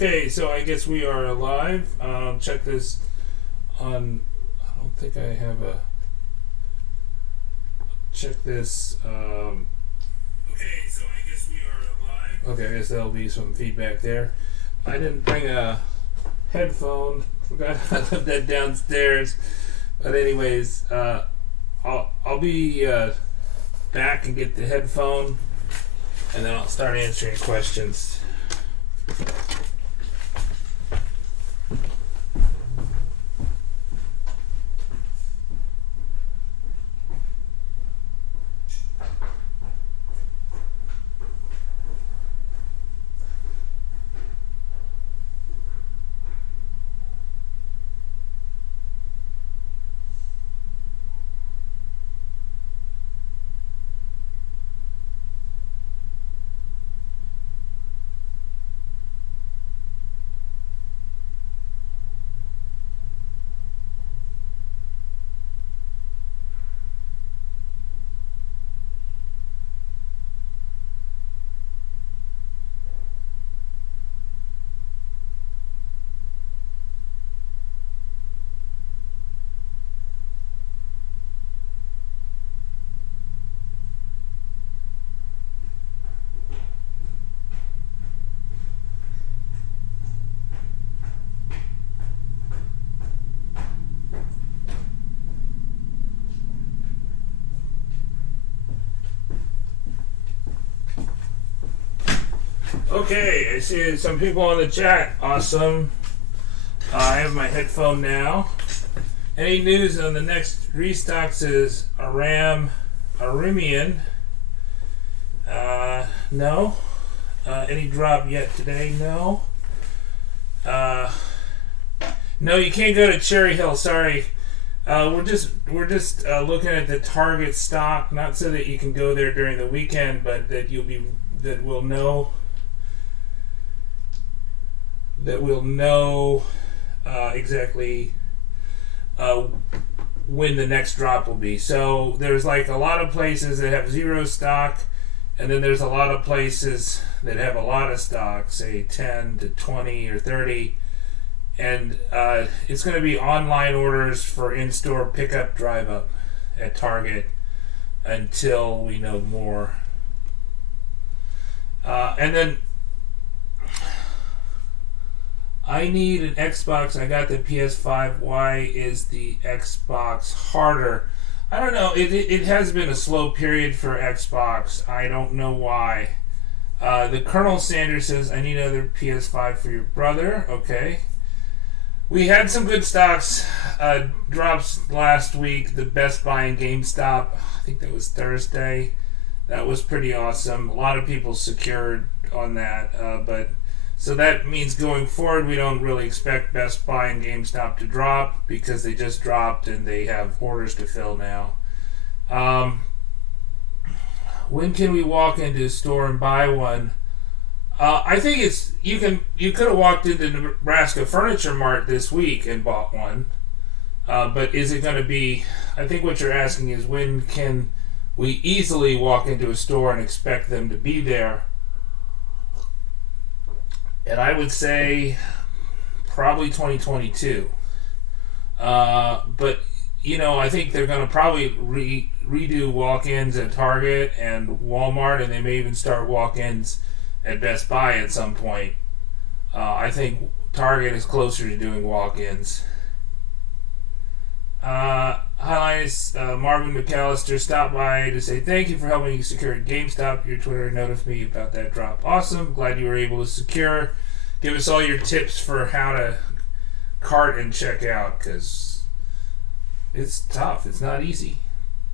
Okay, so I guess we are live. Check this on. I don't think I have a. Check this. Okay, so I guess we are live. Okay, I guess there'll be some feedback there. I didn't bring a headphone. Forgot I left that downstairs. But anyways, I'll be back and get the headphone, and then I'll start answering questions. Okay, I see some people on the chat. Awesome. I have my headphone now. Any news on the next restocks is Vermilion? No. Any drop yet today? No. No, you can't go to Cherry Hill. Sorry. We're just looking at the Target stock, not so that you can go there during the weekend, but that we'll know exactly when the next drop will be. So there's like a lot of places that have zero stock, and then there's a lot of places that have a lot of stock, say 10 to 20 or 30, and it's going to be online orders for in-store pickup, drive-up at Target until we know more. And then I need an Xbox. I got the PS5. Why is the Xbox harder? I don't know. It has been a slow period for Xbox. I don't know why. The Colonel Sanders says, I need another PS5 for your brother. Okay. We had some good stocks drops last week. The Best Buy and GameStop. I think that was Thursday. That was pretty awesome. A lot of people secured on that. So that means going forward, we don't really expect Best Buy and GameStop to drop because they just dropped and they have orders to fill now. When can we walk into a store and buy one? I think you could have walked into Nebraska Furniture Mart this week and bought one. But is it going to be? I think what you're asking is when can we easily walk into a store and expect them to be there? And I would say probably 2022. But, I think they're going to probably redo walk-ins at Target and Walmart, and they may even start walk-ins at Best Buy at some point. I think Target is closer to doing walk-ins. Hi, Linus. Marvin McAllister stopped by to say thank you for helping you secure at GameStop. Your Twitter notified me about that drop. Awesome. Glad you were able to secure. Give us all your tips for how to cart and check out, because it's tough. It's not easy.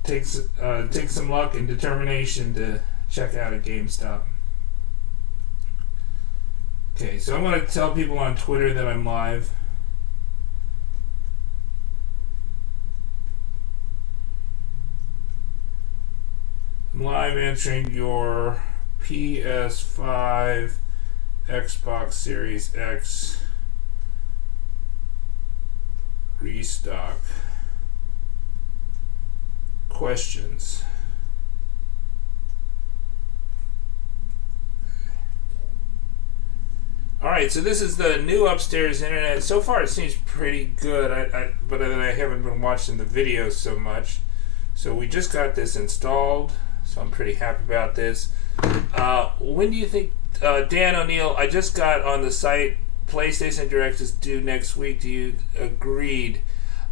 Takes some luck and determination to check out at GameStop. Okay, so I'm going to tell people on Twitter that I'm live. I'm live answering your PS5 Xbox Series X restock questions. Alright, Alright, so this is the new upstairs internet. So far it seems pretty good, but then I haven't been watching the videos so much. So we just got this installed, so I'm pretty happy about this. When do you think, Dan O'Neill, I just got on the site, PlayStation Direct is due next week. Do you agreed?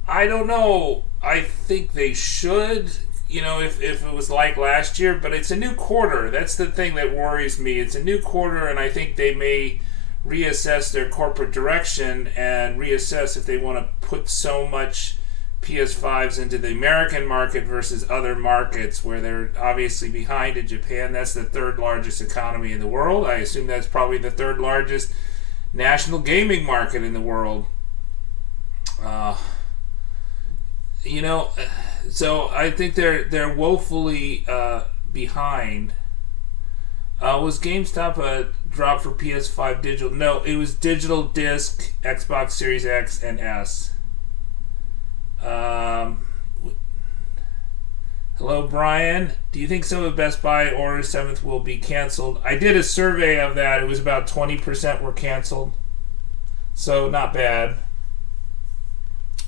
I don't know. I think they should, if it was like last year, but it's a new quarter. That's the thing that worries me. It's a new quarter, and I think they may reassess their corporate direction and reassess if they want to put so much PS5s into the American market versus other markets where they're obviously behind in Japan. That's the third largest economy in the world. I assume that's probably the third largest national gaming market in the world. So I think they're woefully behind. Was GameStop a drop for PS5 digital? No, it was digital disc, Xbox Series X and S. Hello, Brian. Do you think some of Best Buy orders 7th will be canceled? I did a survey of that. It was about 20% were canceled. So not bad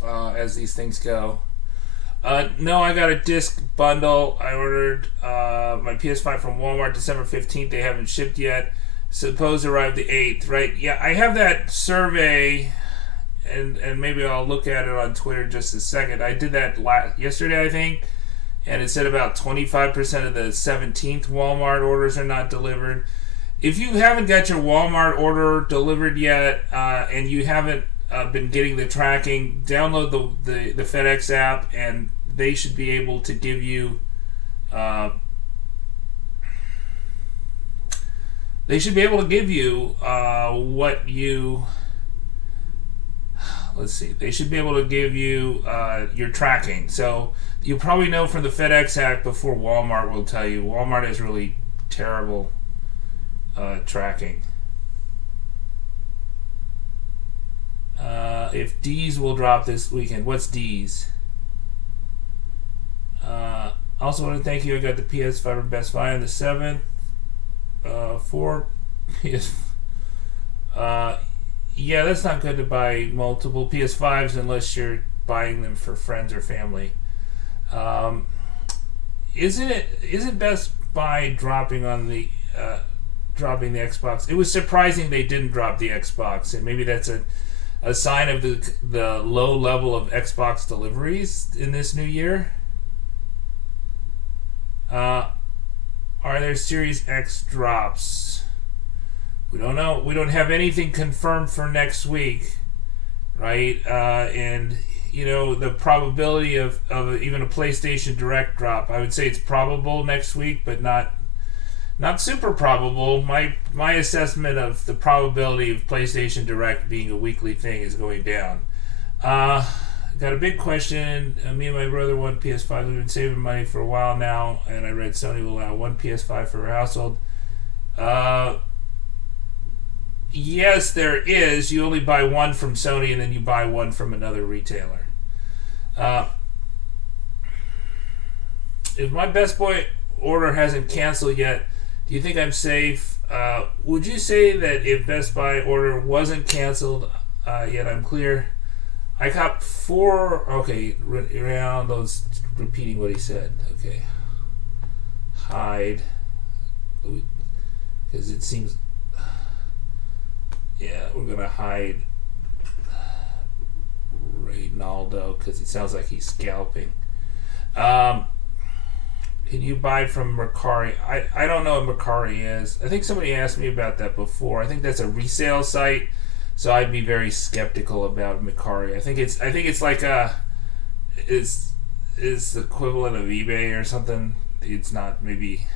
as these things go. No, I got a disc bundle. I ordered my PS5 from Walmart December 15th. They haven't shipped yet. Supposed to arrive the 8th, right? Yeah, I have that survey, and maybe I'll look at it on Twitter in just a second. I did that yesterday, I think, and it said about 25% of the 17th Walmart orders are not delivered. If you haven't got your Walmart order delivered yet, and you haven't been getting the tracking, download the FedEx app, and they should be able to give you what you, let's see, they should be able to give you your tracking. So you'll probably know from the FedEx app before Walmart will tell you. Walmart has really terrible tracking. If D's will drop this weekend. What's D's? Also want to thank you. I got the PS5 from Best Buy on the 7th. For PS. Yeah, that's not good to buy multiple PS5s unless you're buying them for friends or family. Isn't Best Buy dropping the Xbox? It was surprising they didn't drop the Xbox, and maybe that's a sign of the low level of Xbox deliveries in this new year. Are there Series X drops? We don't know. We don't have anything confirmed for next week, right? And the probability of even a PlayStation Direct drop, I would say it's probable next week, but not super probable. My assessment of the probability of PlayStation Direct being a weekly thing is going down. Got a big question. Me and my brother want PS5. We've been saving money for a while now, and I read Sony will allow one PS5 for a household. Yes, there is. You only buy one from Sony, and then you buy one from another retailer. If my Best Buy order hasn't canceled yet, do you think I'm safe? Would you say that if Best Buy order wasn't canceled yet, I'm clear? I got 4. Okay, around those. Repeating what he said. Okay, hide, because it seems. Yeah, we're gonna hide Reynaldo because it sounds like he's scalping. Can you buy from Mercari? I don't know what Mercari is. I think somebody asked me about that before. I think that's a resale site, so I'd be very skeptical about Mercari. I think it's like it's the equivalent of eBay or something. It's not, maybe.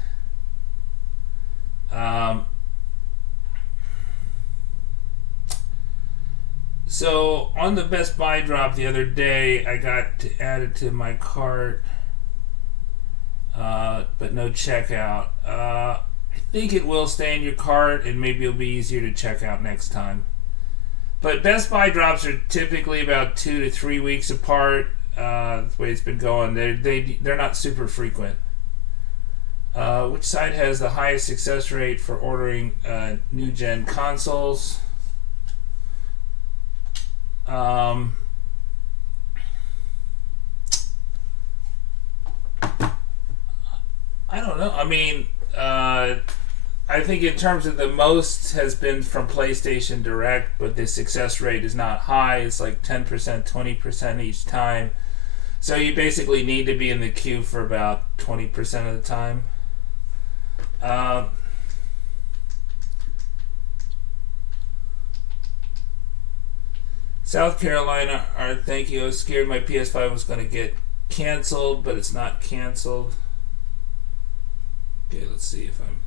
So on the Best Buy drop the other day, I got to add it to my cart, but no checkout. I think it will stay in your cart, and maybe it'll be easier to check out next time. But Best Buy drops are typically about 2 to 3 weeks apart. The way it's been going, they're not super frequent. Which site has the highest success rate for ordering new gen consoles? Um, I don't know. I mean, I think in terms of the most has been from PlayStation Direct, but the success rate is not high. It's like 10%, 20% each time. So you basically need to be in the queue for about 20% of the time. Um, South Carolina, thank you. I was scared my PS5 was going to get canceled, but it's not canceled. Okay, let's see if I'm...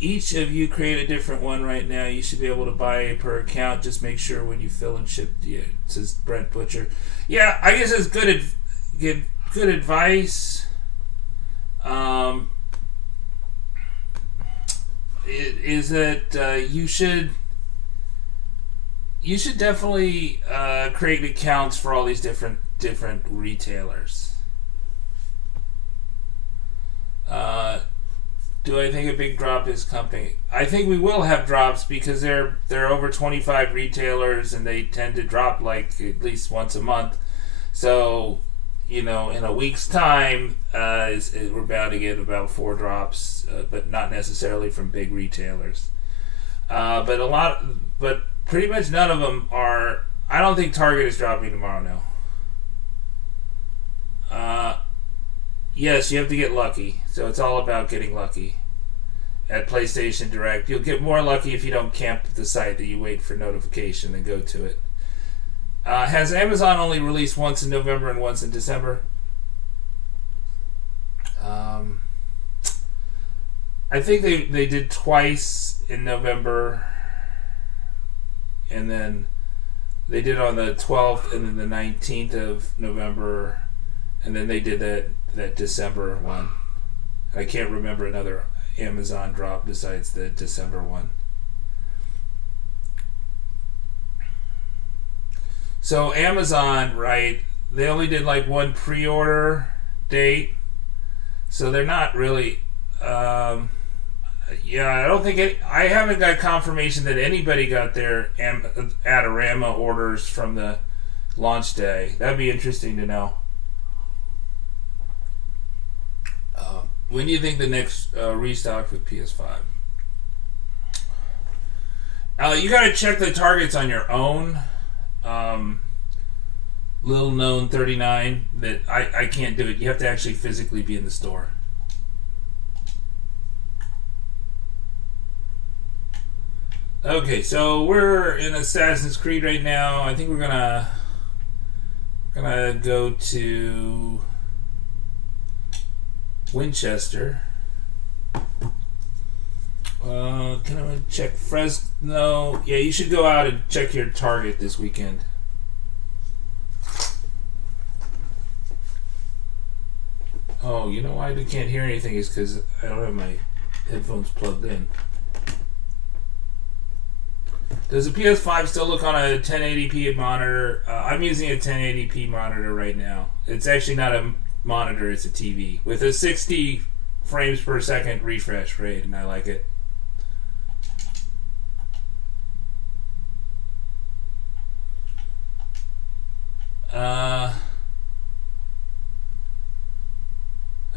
Each of you create a different one right now. You should be able to buy a per account. Just make sure when you fill and ship. Yeah, it says Brent Butcher. Yeah, I guess it's good advice. Is that you should definitely create accounts for all these different retailers. Do I think a big drop is coming? I think we will have drops because there are over 25 retailers and they tend to drop like at least once a month. So, in a week's time, we're bound to get about 4 drops, but not necessarily from big retailers. But pretty much none of them are. I don't think Target is dropping tomorrow. No. Yes, you have to get lucky. So it's all about getting lucky. At PlayStation Direct, you'll get more lucky if you don't camp at the site that you wait for notification and go to it. Has Amazon only released once in November and once in December? I think they did twice in November, and then they did on the 12th and then the 19th of November, and then they did that December one. I can't remember another Amazon drop besides the December one. So Amazon, right, they only did like one pre-order date, so they're not really I don't think I haven't got confirmation that anybody got their Adorama orders from the launch day. That'd be interesting to know. When do you think the next restock with PS5? You got to check the targets on your own. Little known 39 that I can't do it. You have to actually physically be in the store. Okay, so we're in Assassin's Creed right now. I think we're gonna go to Winchester. Can I check Fresno? Yeah, you should go out and check your target this weekend. Oh, you know why I can't hear anything is because I don't have my headphones plugged in. Does the PS5 still look on a 1080p monitor? I'm using a 1080p monitor right now. It's actually not a monitor, it's a TV with a 60 frames per second refresh rate, and I like it.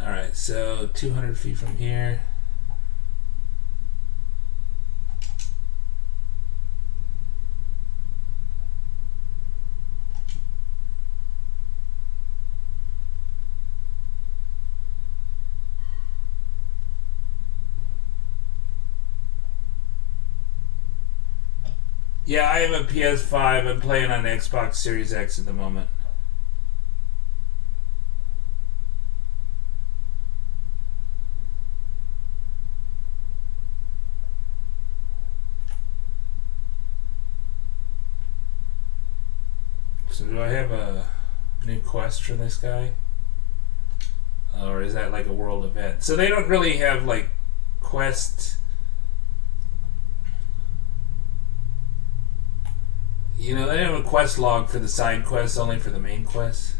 Alright, so 200 feet from here. Yeah, I have a PS5. I'm playing on Xbox Series X at the moment. So do I have a new quest for this guy? Or is that like a world event? So they don't really have like quests. You know, they have a quest log for the side quests, only for the main quests.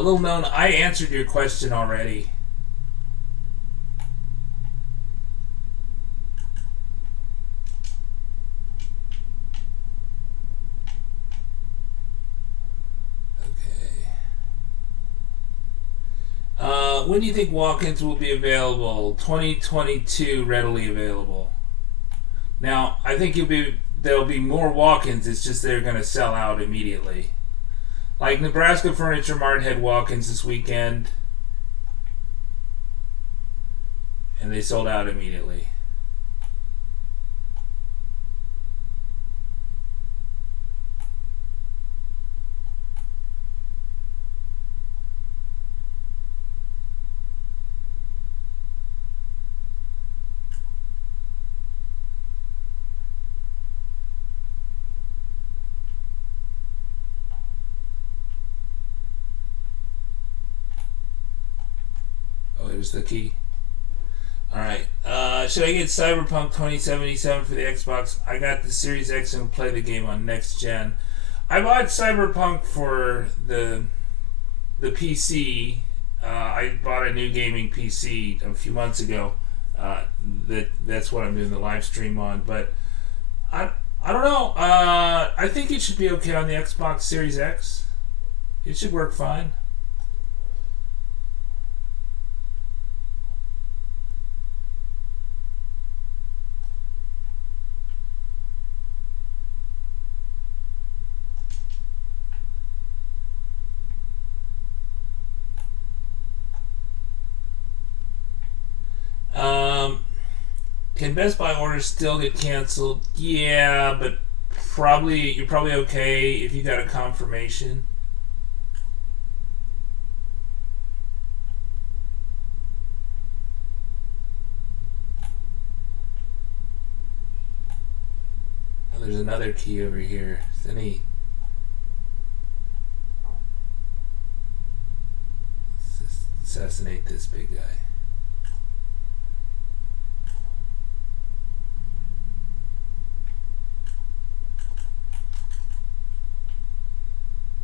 Little known, I answered your question already. When do you think walk-ins will be available? 2022, readily available. Now, I think there'll be more walk-ins. It's just they're going to sell out immediately. Like Nebraska Furniture Mart had walk-ins this weekend, and they sold out immediately. There's the key. Alright. Should I get Cyberpunk 2077 for the Xbox? I got the Series X and play the game on next gen. I bought Cyberpunk for the PC. I bought a new gaming PC a few months ago. That's what I'm doing the live stream on. But I don't know. I think it should be okay on the Xbox Series X. It should work fine. Can Best Buy orders still get canceled? Yeah, but you're probably okay if you got a confirmation. Oh, there's another key over here. Let's just assassinate this big guy.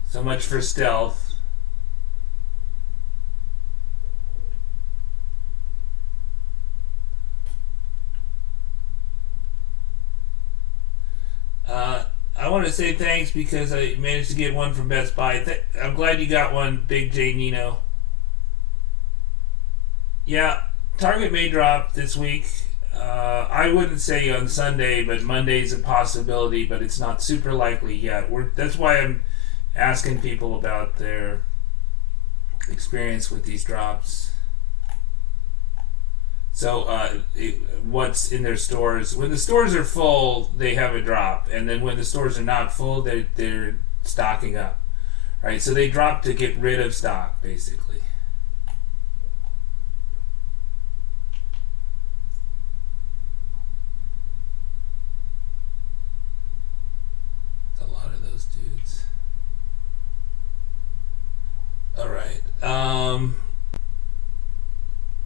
So much for stealth. I want to say thanks because I managed to get one from Best Buy. I'm glad you got one, Big J Nino. Yeah, Target may drop this week. I wouldn't say on Sunday, but Monday's a possibility, but it's not super likely yet. That's why I'm asking people about their experience with these drops. So what's in their stores? When the stores are full, they have a drop, and then when the stores are not full, they're stocking up. Right? So they drop to get rid of stock, basically.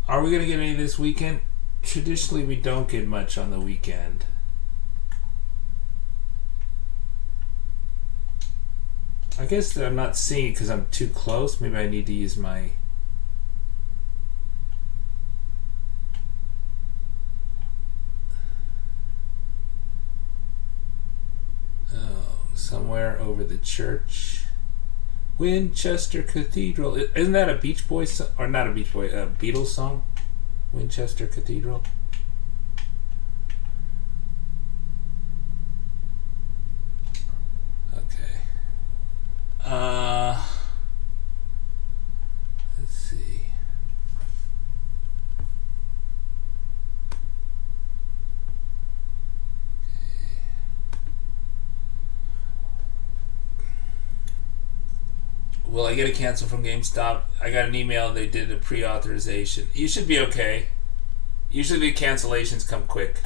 Are we going to get any this weekend? Traditionally, we don't get much on the weekend. I guess I'm not seeing it because I'm too close. Maybe I need to use my... somewhere over the church. Winchester Cathedral. Isn't that a Beach Boys song? Or not a Beach Boy, a Beatles song? Winchester Cathedral. Okay. Let's see. Will I get a cancel from GameStop? I got an email. They did a pre-authorization. You should be okay. Usually the cancellations come quick.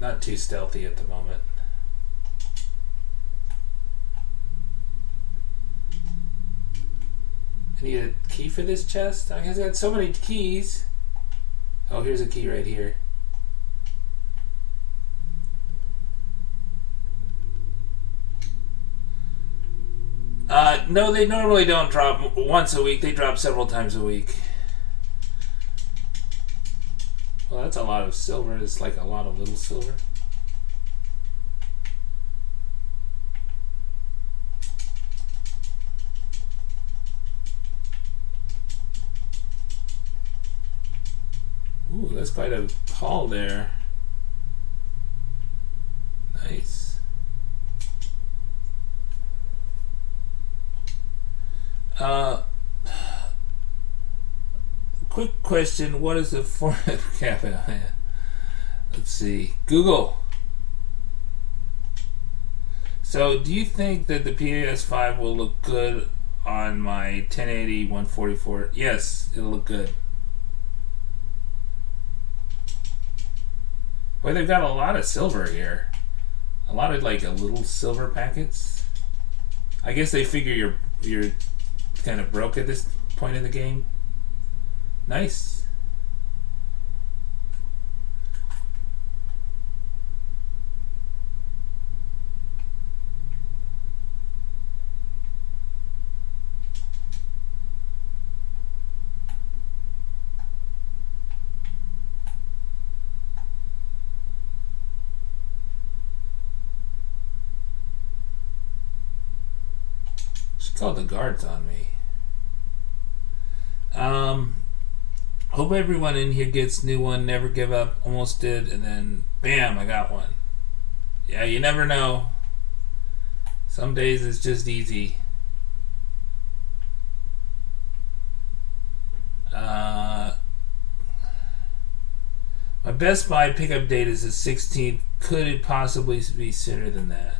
Not too stealthy at the moment. I need a key for this chest? I guess I got so many keys. Oh, here's a key right here. No, they normally don't drop once a week. They drop several times a week. Well, that's a lot of silver. It's like a lot of little silver. Ooh, that's quite a haul there. Nice. Quick question, what is the format cap? Let's see. Google. So, do you think that the PS5 will look good on my 1080 144? Yes, it'll look good. Well, they've got a lot of silver here. A lot of like a little silver packets. I guess they figure you're kind of broke at this point in the game. Nice. She called the guards on me. Hope everyone in here gets new one. Never give up. Almost did, and then bam, I got one. Yeah, you never know. Some days it's just easy. My Best Buy pickup date is the 16th. Could it possibly be sooner than that?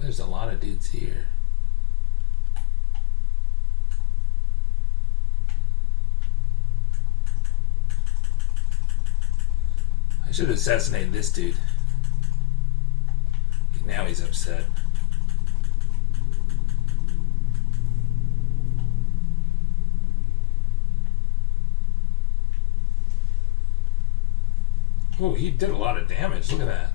There's a lot of dudes here. I should have assassinated this dude. Now he's upset. Oh, he did a lot of damage. Look at that.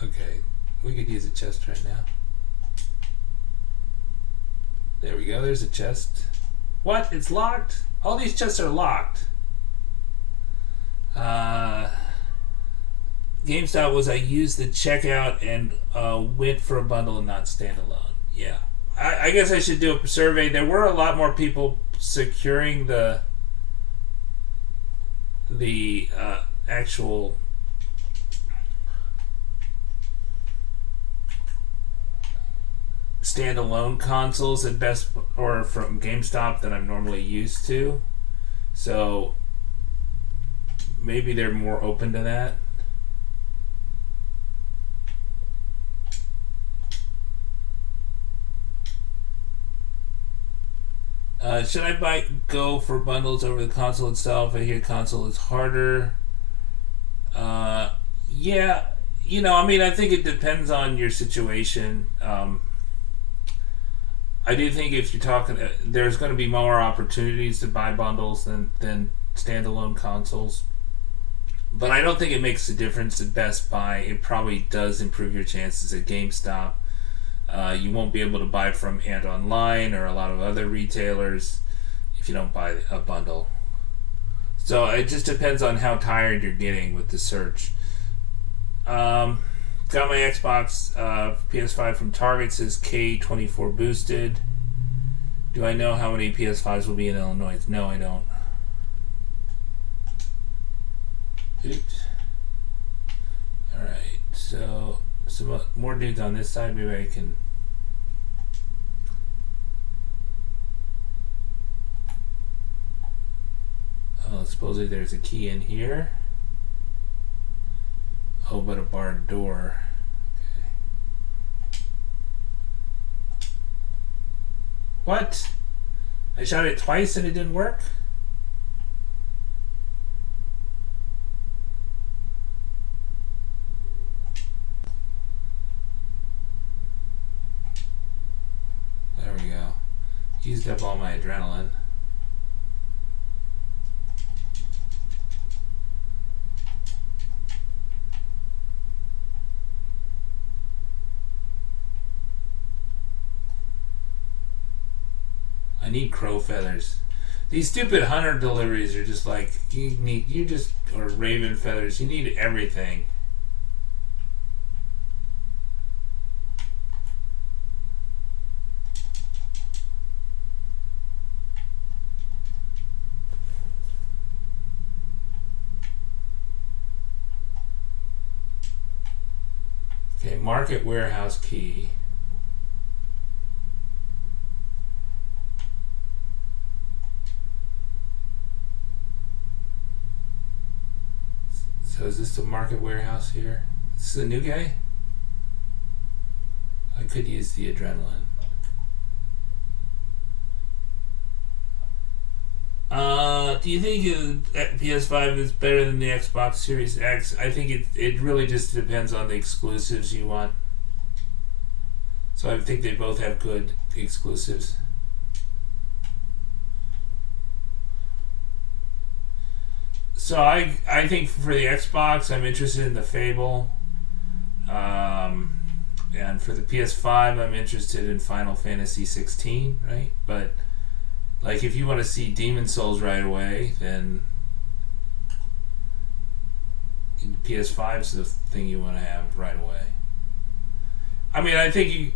Okay, we could use a chest right now. There we go, there's a chest. What? It's locked? All these chests are locked. GameStop was I used the checkout and went for a bundle and not standalone. Yeah. I guess I should do a survey. There were a lot more people securing the actual standalone consoles at Best or from GameStop that I'm normally used to, so maybe they're more open to that. Should I go for bundles over the console itself? I hear console is harder. Yeah, I mean, I think it depends on your situation. I do think if you're talking, there's going to be more opportunities to buy bundles than standalone consoles. But I don't think it makes a difference at Best Buy. It probably does improve your chances at GameStop. You won't be able to buy from Ant Online or a lot of other retailers if you don't buy a bundle. So it just depends on how tired you're getting with the search. Got my Xbox PS5 from Target, says K24 boosted. Do I know how many PS5s will be in Illinois? No, I don't. Oops. Alright, so some more dudes on this side. Maybe I can supposedly there's a key in here. Oh, but a barred door. Okay. What? I shot it twice and it didn't work? There we go. Used up all my adrenaline. I need crow feathers. These stupid hunter deliveries are just like or raven feathers. You need everything. Okay, market warehouse key. So is this the market warehouse here? This is the new guy? I could use the adrenaline. Do you think PS5 is better than the Xbox Series X? I think it really just depends on the exclusives you want. So I think they both have good exclusives. So I think for the Xbox, I'm interested in the Fable. And for the PS5, I'm interested in Final Fantasy 16, right? But like, if you want to see Demon Souls right away, then PS5 is the thing you want to have right away. I mean, I think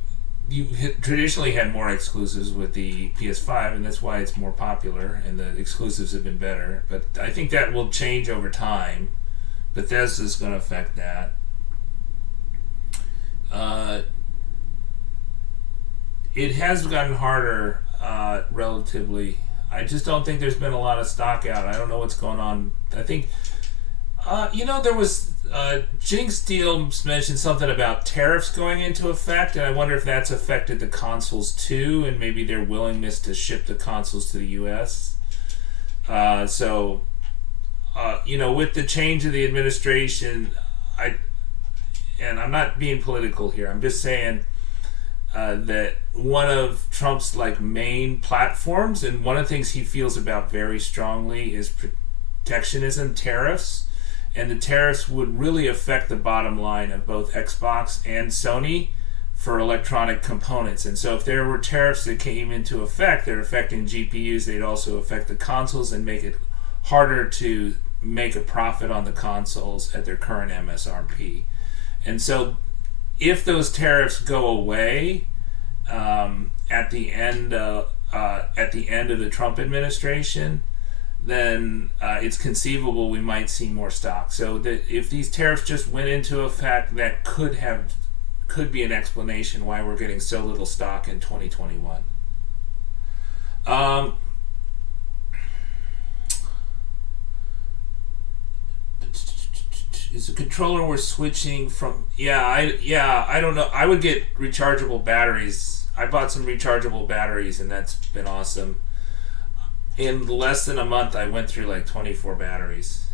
you traditionally had more exclusives with the PS5, and that's why it's more popular, and the exclusives have been better. But I think that will change over time. Bethesda's going to affect that. It has gotten harder, relatively. I just don't think there's been a lot of stock out. I don't know what's going on. I think, there was Jinx Deal mentioned something about tariffs going into effect, and I wonder if that's affected the consoles too, and maybe their willingness to ship the consoles to the U.S. With the change of the administration, and I'm not being political here. I'm just saying that one of Trump's main platforms, and one of the things he feels about very strongly, is protectionism, tariffs. And the tariffs would really affect the bottom line of both Xbox and Sony for electronic components. And so if there were tariffs that came into effect, they're affecting GPUs, they'd also affect the consoles and make it harder to make a profit on the consoles at their current MSRP. And so if those tariffs go away at the end of the Trump administration, then it's conceivable we might see more stock. So that if these tariffs just went into effect, that could be an explanation why we're getting so little stock in 2021. Is the controller we're switching from? I don't know. I would get rechargeable batteries. I bought some rechargeable batteries, and that's been awesome. In less than a month, I went through 24 batteries.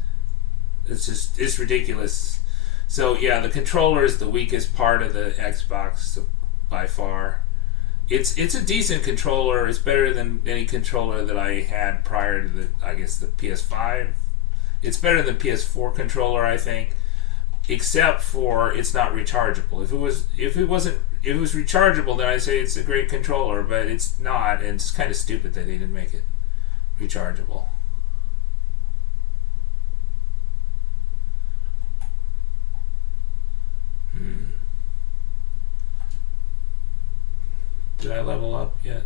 It's ridiculous. So yeah, the controller is the weakest part of the Xbox by far. It's a decent controller. It's better than any controller that I had prior to the PS5. It's better than the PS4 controller, I think, except for it's not rechargeable. If it was rechargeable, then I'd say it's a great controller, but it's not, and it's kind of stupid that they didn't make it rechargeable. Did I level up yet?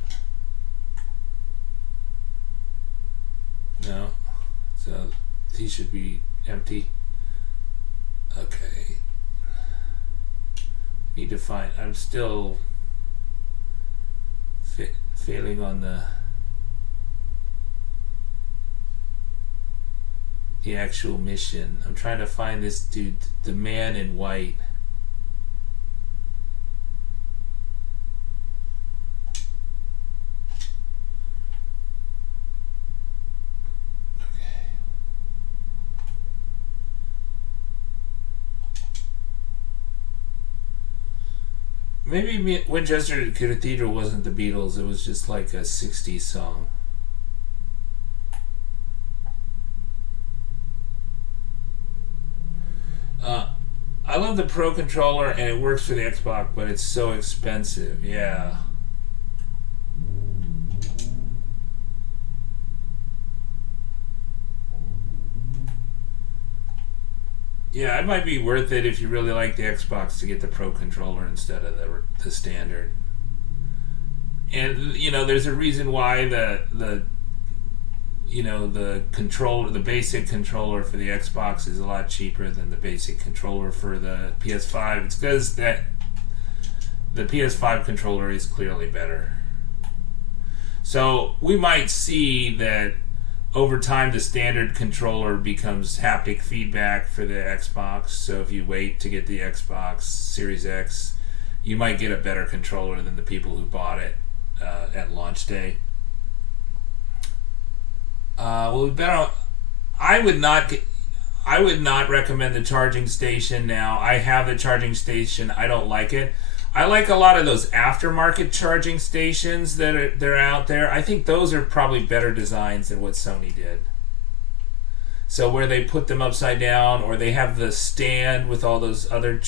No. So he should be empty. Okay. Need to find. I'm still failing on the. the actual mission. I'm trying to find this dude, the man in white. Maybe Winchester Cathedral wasn't the Beatles, it was just like a 60s song. I love the Pro controller and it works for the Xbox, but it's so expensive. Yeah. Yeah, it might be worth it if you really like the Xbox to get the Pro controller instead of the standard. And there's a reason why the basic controller for the Xbox is a lot cheaper than the basic controller for the PS5. It's because that the PS5 controller is clearly better. So we might see that over time the standard controller becomes haptic feedback for the Xbox. So if you wait to get the Xbox Series X, you might get a better controller than the people who bought it at launch day. Well, we better. I would not recommend the charging station now. I have the charging station. I don't like it. I like a lot of those aftermarket charging stations they're out there. I think those are probably better designs than what Sony did. So where they put them upside down, or they have the stand with all those other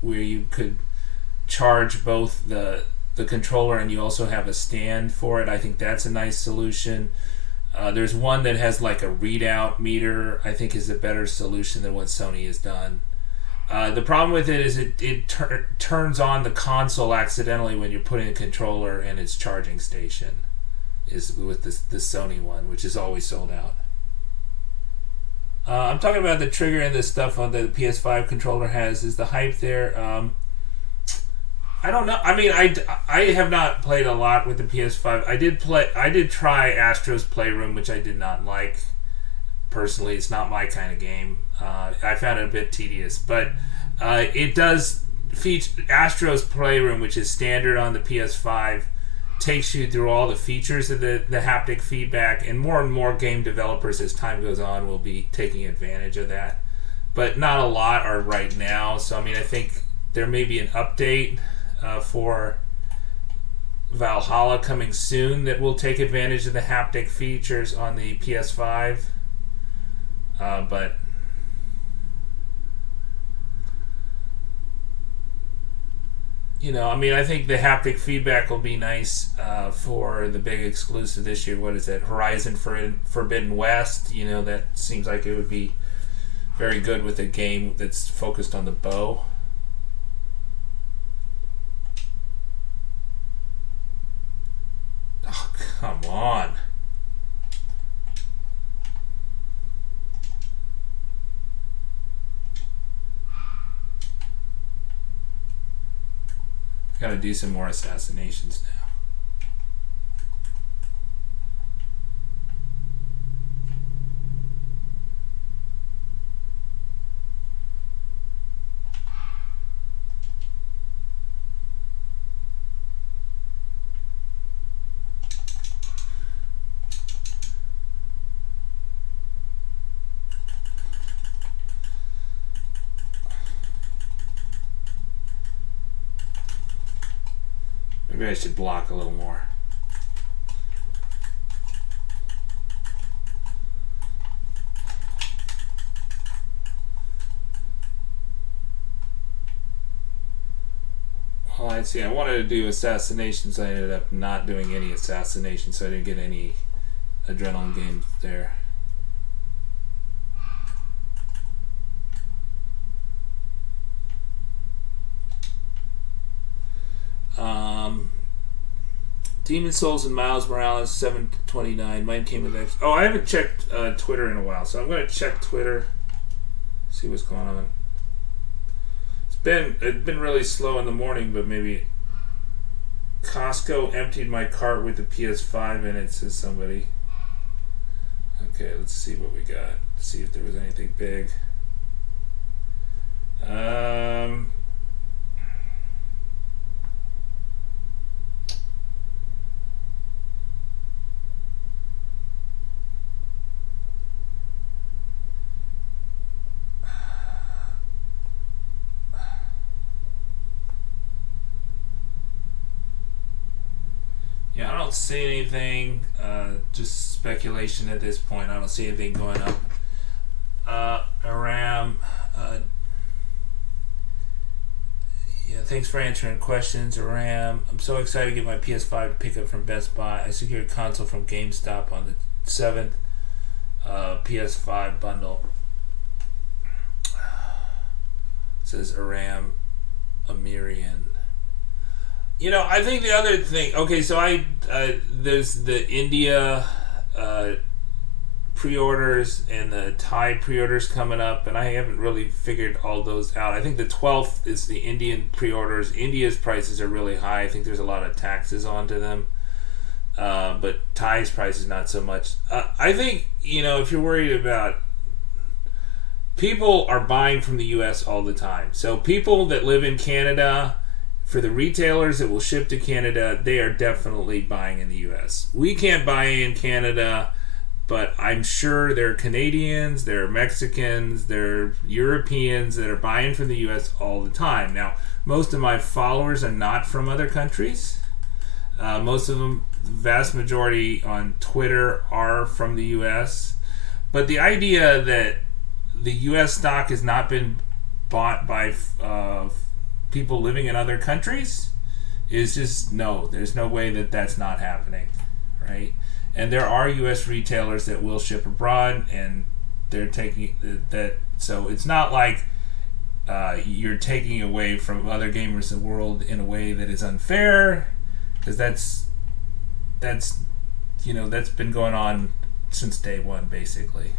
where you could charge both the controller and you also have a stand for it. I think that's a nice solution. There's one that has like a readout meter. I think is a better solution than what Sony has done. The problem with it is it turns on the console accidentally when you're putting a controller in its charging station. Is with the Sony one, which is always sold out. I'm talking about the trigger and the stuff on the PS5 controller has. Is the hype there? I don't know. I mean, I have not played a lot with the PS5. I did try Astro's Playroom, which I did not like. Personally, it's not my kind of game. I found it a bit tedious, but it does feature Astro's Playroom, which is standard on the PS5. Takes you through all the features of the haptic feedback, and more game developers as time goes on will be taking advantage of that. But not a lot are right now, so I mean, I think there may be an update for Valhalla coming soon that will take advantage of the haptic features on the PS5. But I mean, I think the haptic feedback will be nice for the big exclusive this year. What is that? Horizon Forbidden West. That seems like it would be very good with a game that's focused on the bow. Oh, come on. Gotta do some more assassinations now. Maybe I should block a little more. Well, I see. I wanted to do assassinations. I ended up not doing any assassinations, so I didn't get any adrenaline games there. Demon Souls and Miles Morales, 7/29. Mine came with X. Oh, I haven't checked Twitter in a while, so I'm going to check Twitter, see what's going on. It's been really slow in the morning, but maybe Costco emptied my cart with the PS5 in it, says somebody. Okay, let's see what we got. See if there was anything big. Yeah, I don't see anything. Just speculation at this point. I don't see anything going up. Aram. Yeah, thanks for answering questions, Aram. I'm so excited to get my PS5 to pick up from Best Buy. I secured a console from GameStop on the 7th PS5 bundle. Says Aram Amirian. You know, I think the other thing. Okay, so there's the India pre-orders and the Thai pre-orders coming up, and I haven't really figured all those out. I think the 12th is the Indian pre-orders. India's prices are really high. I think there's a lot of taxes onto them, but Thai's prices not so much. I think, you know, if you're worried about, people are buying from the U.S. all the time. So people that live in Canada, for the retailers that will ship to Canada, they are definitely buying in the U.S. We can't buy in Canada, but I'm sure there are Canadians, there are Mexicans, there are Europeans that are buying from the U.S. all the time. Now, most of my followers are not from other countries. Most of them, the vast majority on Twitter, are from the U.S. But the idea that the U.S. stock has not been bought by people living in other countries is just, no, there's no way that that's not happening, right? And there are U.S. retailers that will ship abroad, and they're taking that. So it's not like you're taking away from other gamers in the world in a way that is unfair, because that's you know, that's been going on since day one, basically.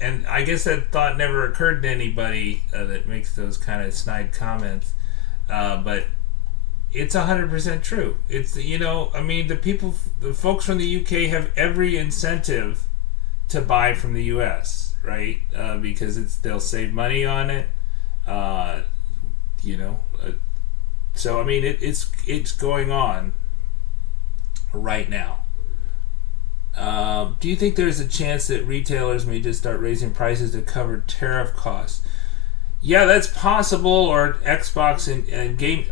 And I guess that thought never occurred to anybody that makes those kind of snide comments, but it's 100% true. It's, you know, I mean, the folks from the UK have every incentive to buy from the US, right? Because they'll save money on it, you know. So I mean, it's going on right now. Do you think there's a chance that retailers may just start raising prices to cover tariff costs? Yeah, that's possible. Or Xbox and game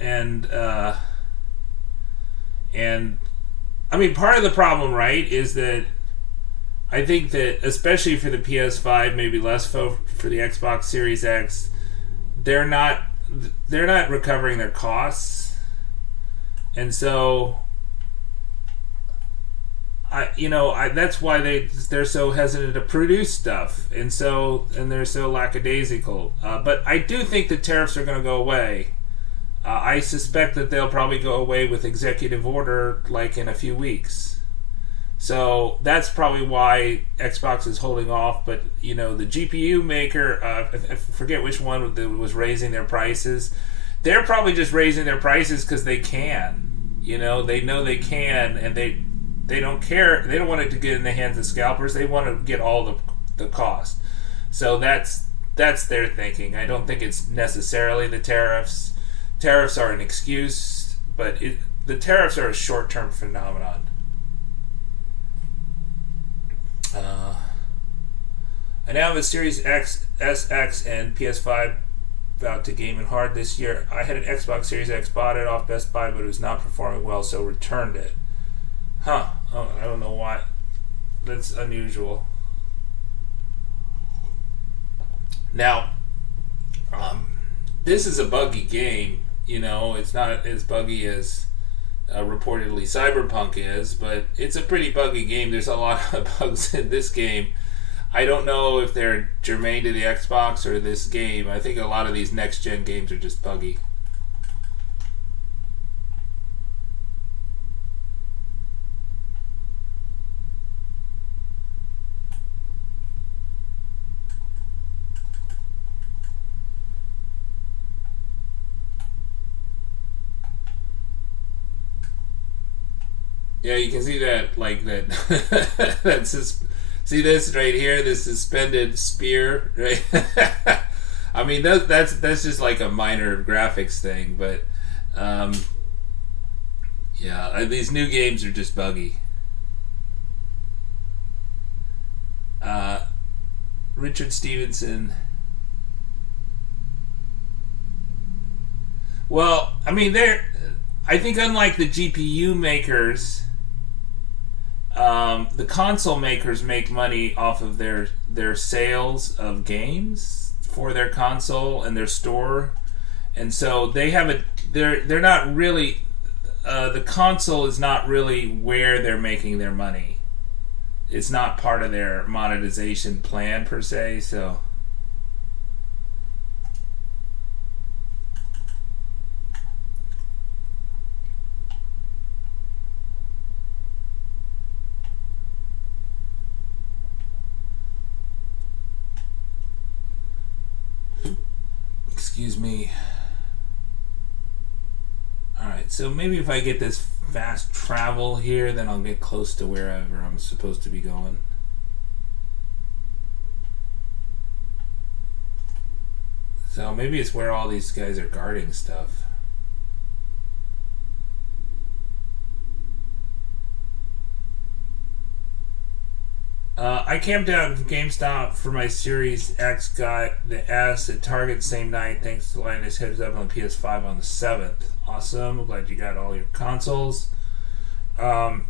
and I mean, part of the problem, right, is that I think that especially for the PS5, maybe less for the Xbox Series X, they're not recovering their costs, and so that's why they're so hesitant to produce stuff, and they're so lackadaisical. But I do think the tariffs are going to go away. I suspect that they'll probably go away with executive order, like in a few weeks. So that's probably why Xbox is holding off. But you know, the GPU maker, I forget which one was raising their prices. They're probably just raising their prices because they can. You know they can, and they don't care. They don't want it to get in the hands of scalpers. They want to get all the cost. So that's their thinking. I don't think it's necessarily the tariffs. Tariffs are an excuse, but the tariffs are a short-term phenomenon. I now have a Series X, SX, and PS5 about to game and hard this year. I had an Xbox Series X, bought it off Best Buy, but it was not performing well, so returned it. Huh. Oh, I don't know why. That's unusual. Now, this is a buggy game. You know, it's not as buggy as reportedly Cyberpunk is, but it's a pretty buggy game. There's a lot of bugs in this game. I don't know if they're germane to the Xbox or this game. I think a lot of these next-gen games are just buggy. Yeah, you can see that, like that. See this right here, this suspended spear, right? I mean, that's just like a minor graphics thing, but um, yeah, these new games are just buggy. Uh, Richard Stevenson. Well, I mean, they're. I think unlike the GPU makers, the console makers make money off of their sales of games for their console and their store, and so they have a. They're not really. The console is not really where they're making their money. It's not part of their monetization plan per se. So excuse me. Alright, so maybe if I get this fast travel here, then I'll get close to wherever I'm supposed to be going. So maybe it's where all these guys are guarding stuff. I camped out from GameStop for my Series X, got the S at Target same night thanks to Linus heads up on the PS5 on the 7th. Awesome. I'm glad you got all your consoles. Um,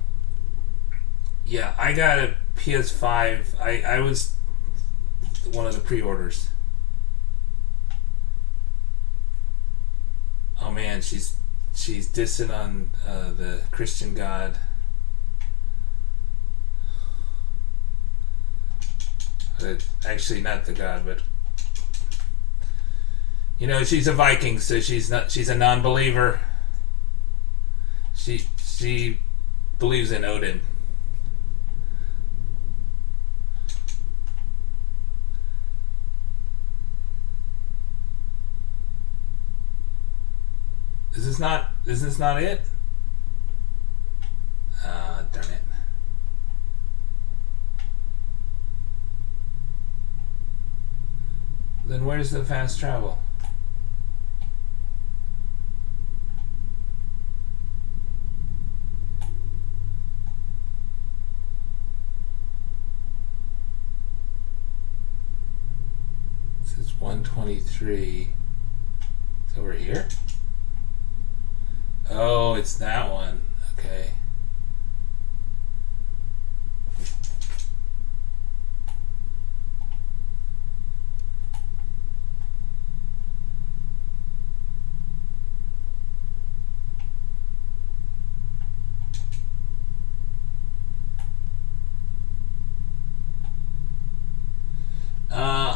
yeah, I got a PS5. I was one of the pre-orders. Oh man, she's dissing on the Christian God. Actually, not the God, but you know, she's a Viking, so she's not. She's a non-believer. She believes in Odin. Is this not? Is this not it? Darn it. Then where's the fast travel? This is 123. It's over here? Oh, it's that one. Okay.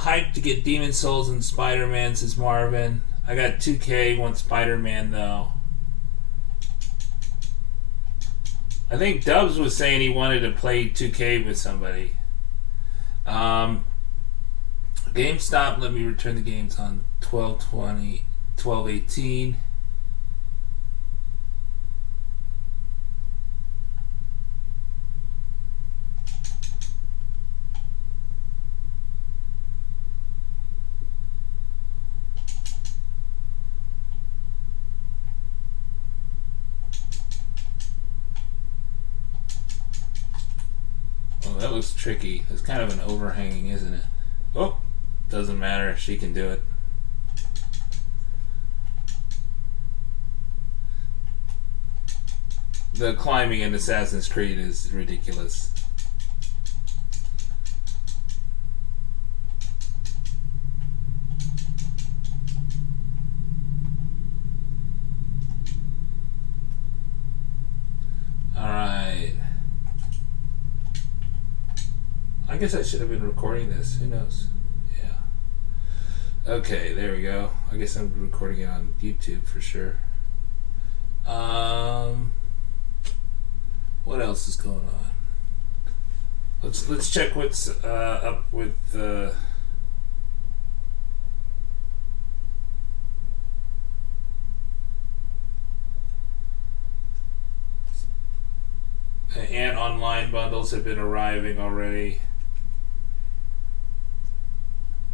Hyped to get Demon Souls and Spider-Man, says Marvin. I got 2K, want Spider-Man though. I think Dubs was saying he wanted to play 2K with somebody. GameStop let me return the games on 12/20, 12/18. That looks tricky. It's kind of an overhanging, isn't it? Oh, doesn't matter. She can do it. The climbing in Assassin's Creed is ridiculous. I guess I should have been recording this. Who knows? Yeah. Okay, there we go. I guess I'm recording it on YouTube for sure. What else is going on? Let's check what's up with bundles have been arriving already.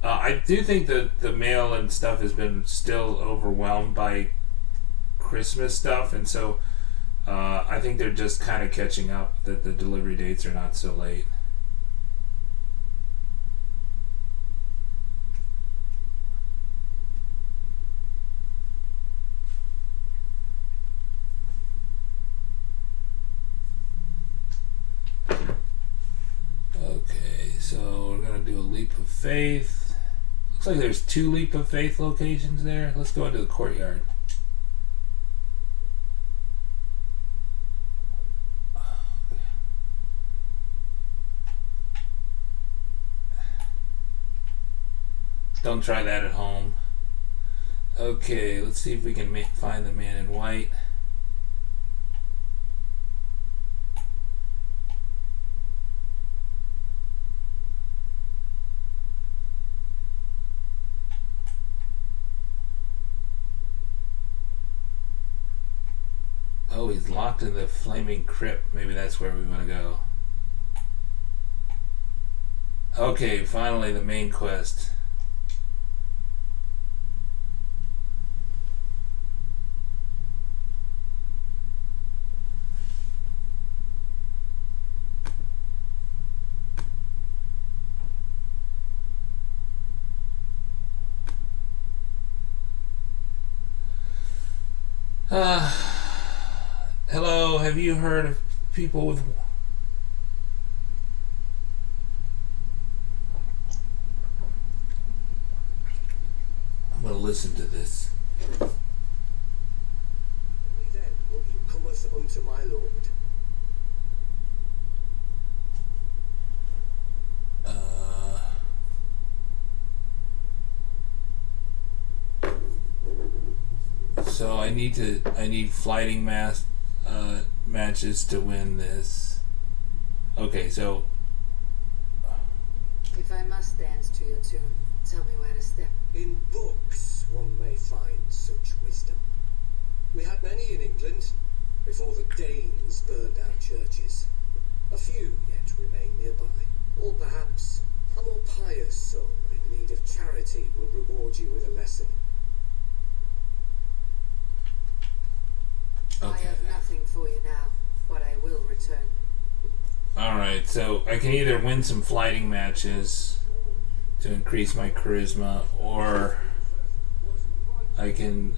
I do think that the mail and stuff has been still overwhelmed by Christmas stuff, and so I think they're just kind of catching up, that the delivery dates are not so late. Okay, so we're going to do a leap of faith. Looks like there's 2 leap of faith locations there. Let's go into the courtyard. Don't try that at home. Okay, let's see if we can find the man in white. Oh, he's locked in the flaming crypt. Maybe that's where we want to go. Okay, finally the main quest. Hello, have you heard of people with... I'm going to listen to this. Only then will you cometh unto my Lord. So I need flighting matches to win this. Okay, so if I must dance to your tune, tell me where to step. In books one may find such wisdom. We had many in England before the Danes burned our churches. A few yet remain nearby. Or perhaps a more pious soul in need of charity will reward you with a lesson. Okay. I have nothing for you now, but I will return. Alright, so I can either win some flighting matches to increase my charisma, or I can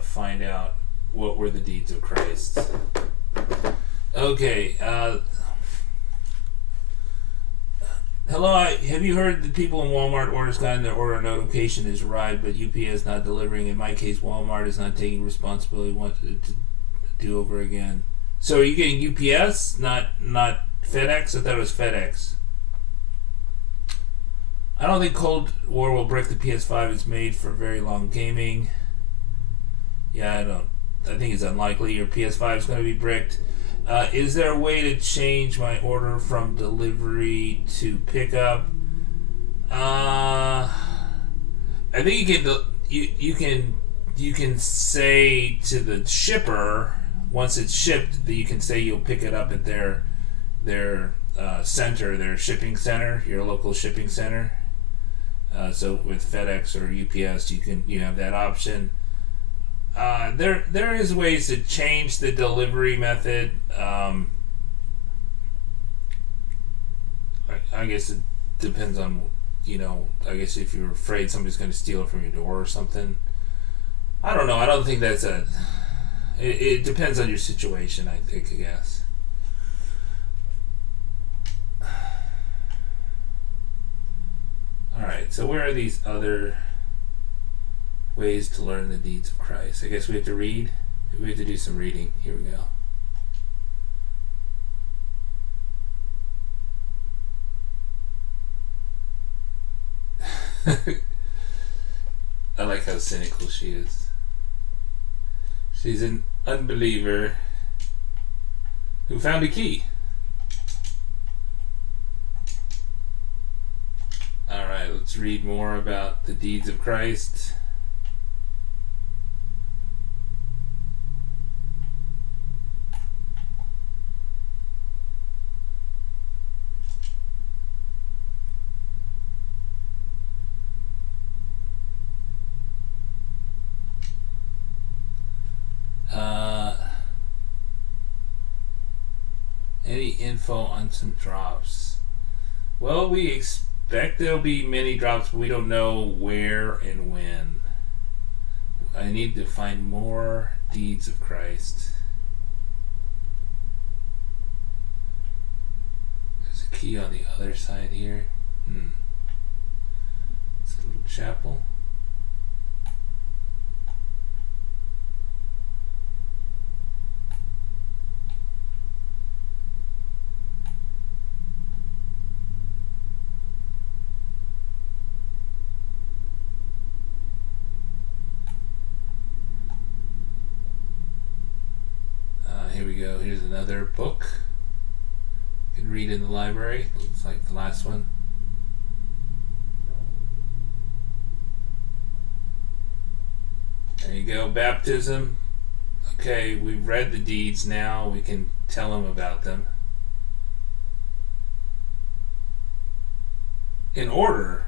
find out what were the deeds of Christ. Okay, hello, have you heard that people in Walmart orders gotten their order notification has arrived, but UPS not delivering? In my case, Walmart is not taking responsibility. Wanted to do over again. So are you getting UPS, not FedEx? I thought it was FedEx. I don't think Cold War will break the PS5. It's made for very long gaming. Yeah, I think it's unlikely your PS5 is going to be bricked. Is there a way to change my order from delivery to pickup? I think you can say to the shipper, once it's shipped, that you can say you'll pick it up at their center, their shipping center, your local shipping center. So with FedEx or UPS, you have that option. There is ways to change the delivery method. I guess it depends on, I guess if you're afraid somebody's going to steal it from your door or something. I don't know. I don't think that's it depends on your situation, I guess. Alright, so where are these other ways to learn the deeds of Christ? I guess we have to read. We have to do some reading. Here we go. I like how cynical she is. She's an unbeliever who found a key. Alright, let's read more about the deeds of Christ. Any info on some drops? Well, we expect there'll be many drops, but we don't know where and when. I need to find more deeds of Christ. There's a key on the other side here. It's a little chapel. Here we go. Here's another book. You can read in the library. Looks like the last one. There you go. Baptism. Okay, we've read the deeds now. We can tell them about them. In order.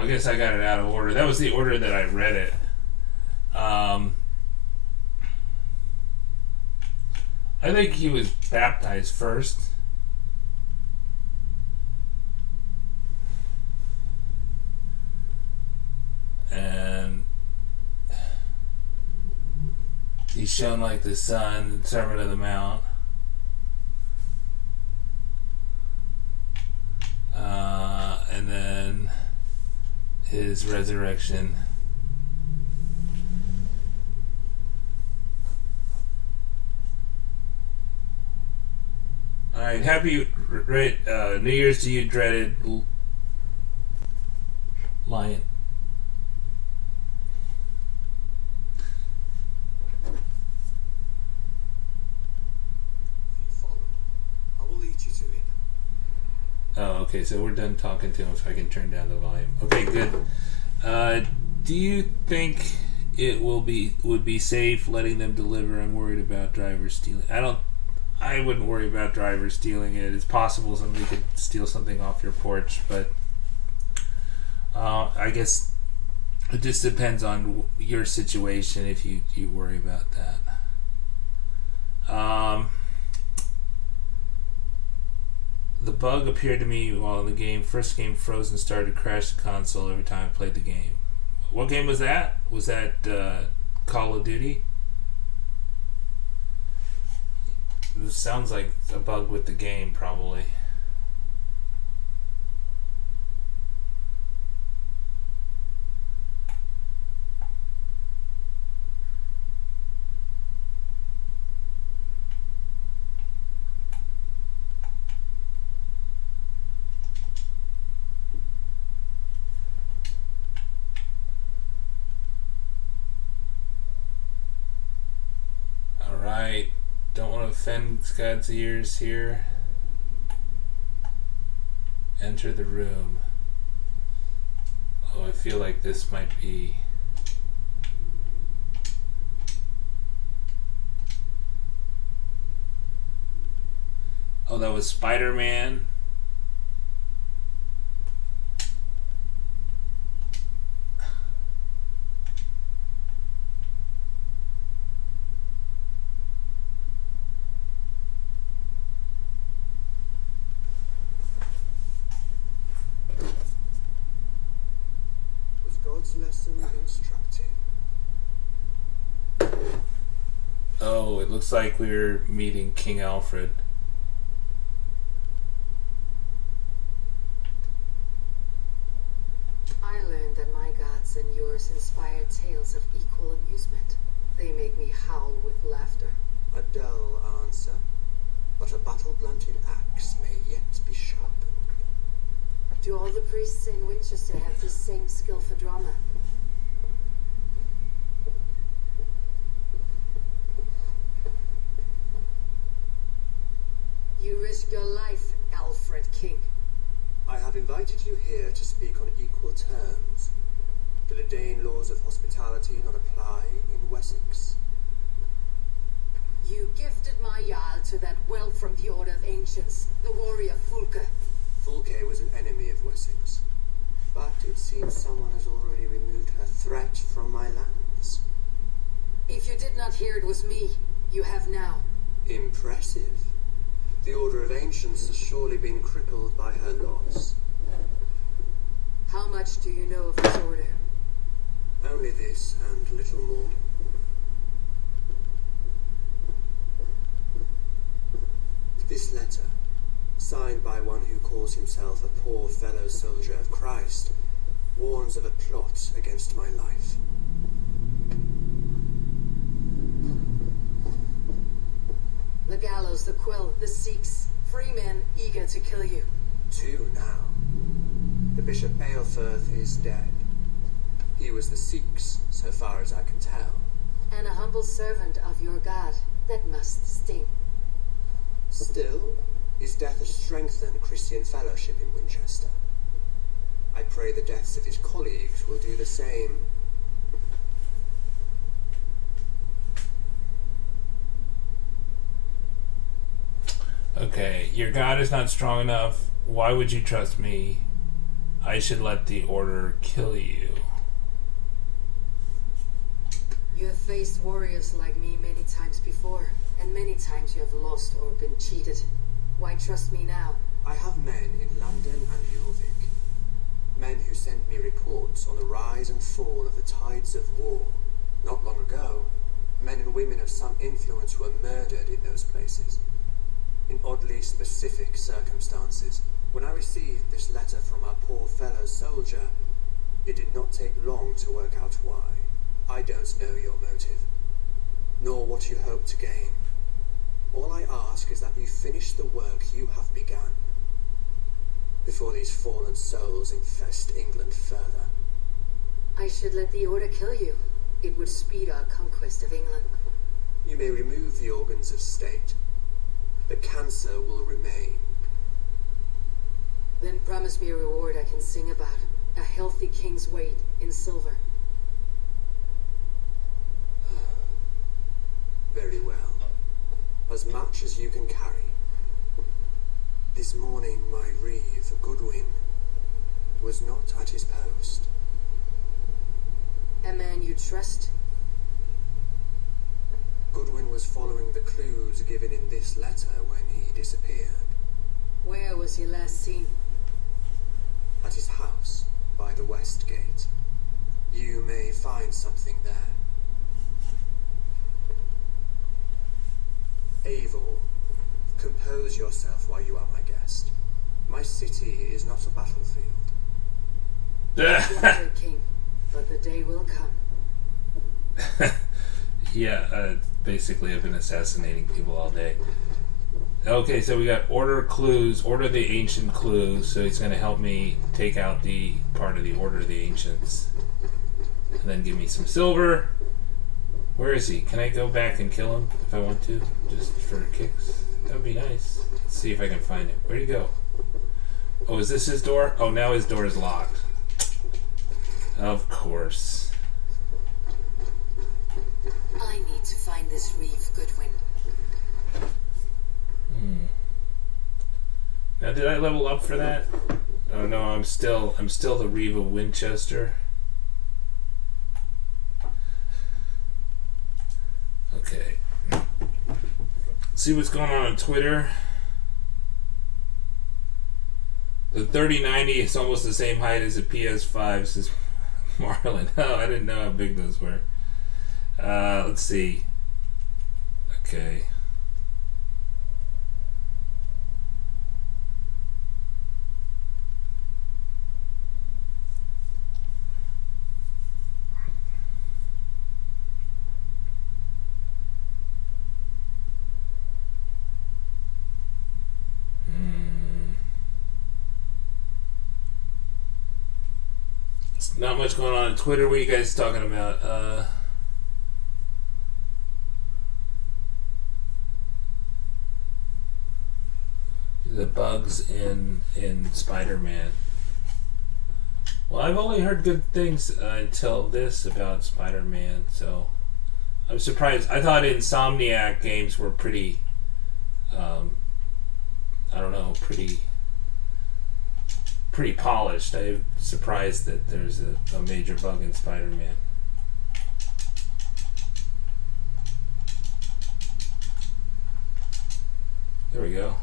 I guess I got it out of order. That was the order that I read it. I think he was baptized first. And he's shown like the Son, the Servant of the Mount. And then his resurrection. Alright, happy New Year's to you, dreaded lion. If you follow, I will lead you to it. Oh, okay, so we're done talking to him, so I can turn down the volume. Okay, good. Do you think it would be safe letting them deliver? I'm worried about drivers stealing. I wouldn't worry about drivers stealing it. It's possible somebody could steal something off your porch, but I guess it just depends on your situation if you worry about that. The bug appeared to me while the first game froze and started to crash the console every time I played the game. What game was that? Was that Call of Duty? This sounds like a bug with the game, probably. Alright. Don't want to offend God's ears here. Enter the room. Oh, I feel like this might be... Oh, that was Spider-Man. Lesson instructed. Oh, it looks like we're meeting King Alfred. I learned that my gods and yours inspire tales of equal amusement. They make me howl with laughter. A dull answer. but a battle-blunted axe may yet be sharpened. Do all the priests in Winchester have the same skill for drama? You risk your life, Alfred King. I have invited you here to speak on equal terms. Do the Dane laws of hospitality not apply in Wessex? You gifted my Jarl to that whelp from the Order of Ancients, the warrior Fulke. Fulke was an enemy of Wessex, but it seems someone has already removed her threat from my lands. If you did not hear it was me, you have now. Impressive. The Order of Ancients has surely been crippled by her loss. How much do you know of this order? Only this and little more. This letter, signed by one who calls himself a poor fellow soldier of Christ, warns of a plot against my life. The gallows, the quill, the Sikhs, free men eager to kill you. 2 now. The Bishop Aelfirth is dead. He was the Sikhs, so far as I can tell. And a humble servant of your God. That must sting. Still, his death has strengthened Christian fellowship in Winchester. I pray the deaths of his colleagues will do the same. Okay, your God is not strong enough. Why would you trust me? I should let the Order kill you. You have faced warriors like me many times before, and many times you have lost or been cheated. Why trust me now? I have men in London and Jorvik. Men who send me reports on the rise and fall of the tides of war. Not long ago, men and women of some influence were murdered in those places. In oddly specific circumstances. When I received this letter from our poor fellow soldier, it did not take long to work out why. I don't know your motive, nor what you hope to gain. All I ask is that you finish the work you have begun, before these fallen souls infest England further. I should let the Order kill you. It would speed our conquest of England. You may remove the organs of state. The cancer will remain. Then promise me a reward I can sing about. A healthy king's weight in silver. Very well. As much as you can carry. This morning my reeve, Goodwin, was not at his post. A man you trust? Goodwin was following the clues given in this letter when he disappeared. Where was he last seen? At his house, by the west gate. You may find something there. Eivor, compose yourself while you are my guest. My city is not a battlefield. Alfred King, but the day will come. Yeah, basically I've been assassinating people all day. Okay, so we got order clues, order the ancient clues, so he's going to help me take out the part of the order of the ancients. And then give me some silver. Where is he? Can I go back and kill him if I want to? Just for kicks? That would be nice. Let's see if I can find him. Where'd he go? Oh, is this his door? Oh, now his door is locked. Of course. I need to find this reeve, Goodwin. Now, did I level up for that? Oh no, I'm still the Reeve of Winchester. Okay. See what's going on Twitter. The 3090 is almost the same height as a PS5, says Marlon. Oh, I didn't know how big those were. Let's see. Okay. Not much going on Twitter. What are you guys talking about? The bugs in Spider-Man. Well, I've only heard good things until this about Spider-Man, so I'm surprised. I thought Insomniac games were pretty, I don't know, pretty polished. I'm surprised that there's a major bug in Spider-Man. There we go.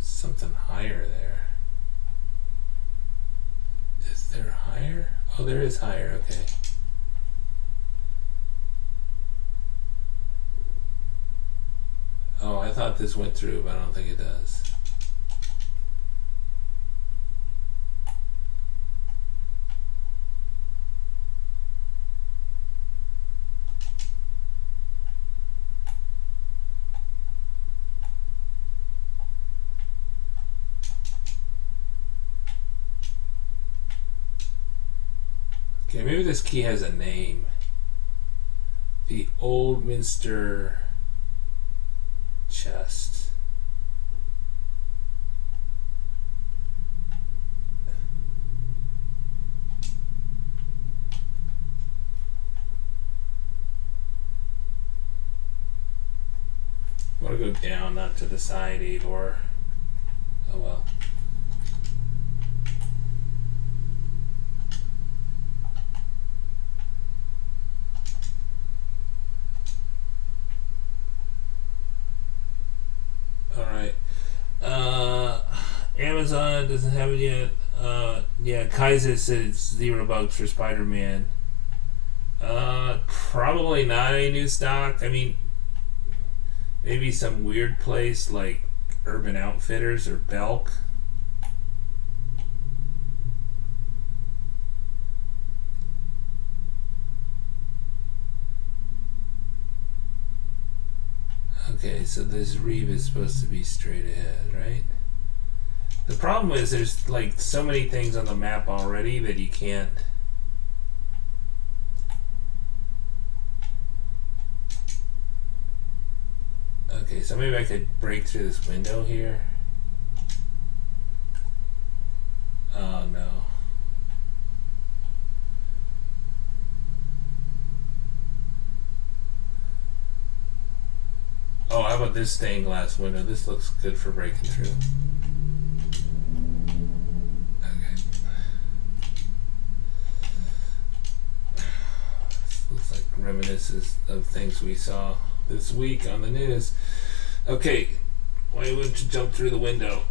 Something higher there. Is there higher? Oh, there is higher. Okay. Oh, I thought this went through, but I don't think it does. Okay, maybe this key has a name. The Old Minster chest. I want to go down, not to the side, Eivor. Oh well. Amazon doesn't have it yet. Yeah, Kaiser said it's 0 bugs for Spider-Man. Probably not any new stock. I mean, maybe some weird place like Urban Outfitters or Belk. Okay, so this Reeve is supposed to be straight ahead, right? The problem is there's like so many things on the map already that you can't. Okay, so maybe I could break through this window here. Oh no. Oh, how about this stained glass window? This looks good for breaking through. Looks like reminiscences of things we saw this week on the news. Okay, why wouldn't you jump through the window?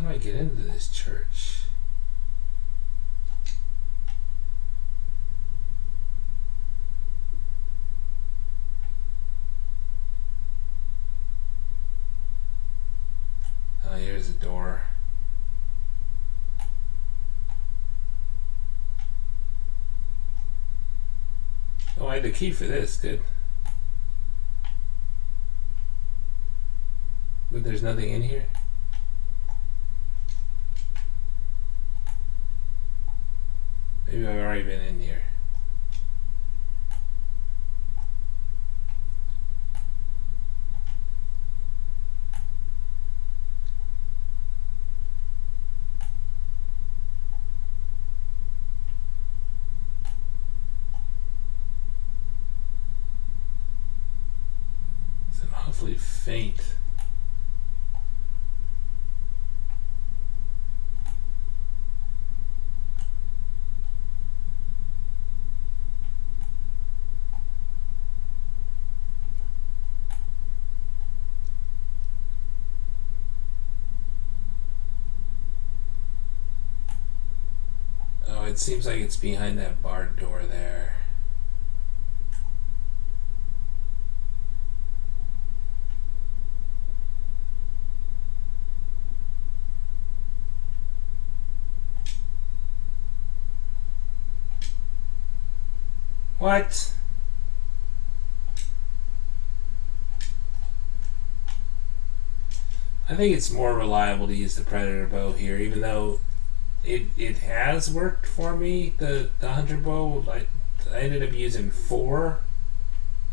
How do I get into this church? Here's a door. Oh, I had the key for this. Good. But there's nothing in here? Maybe I've already been in here. It's an awfully faint. it seems like it's behind that barred door there. What? I think it's more reliable to use the Predator bow here, even though it has worked for me. The Hunter bow, I ended up using 4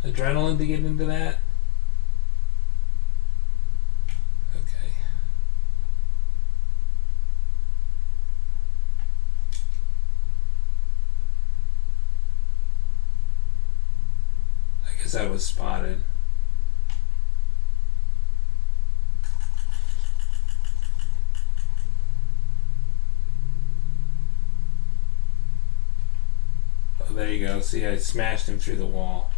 adrenaline to get into that. Okay. I guess I was spotted. There you go. See, I smashed him through the wall.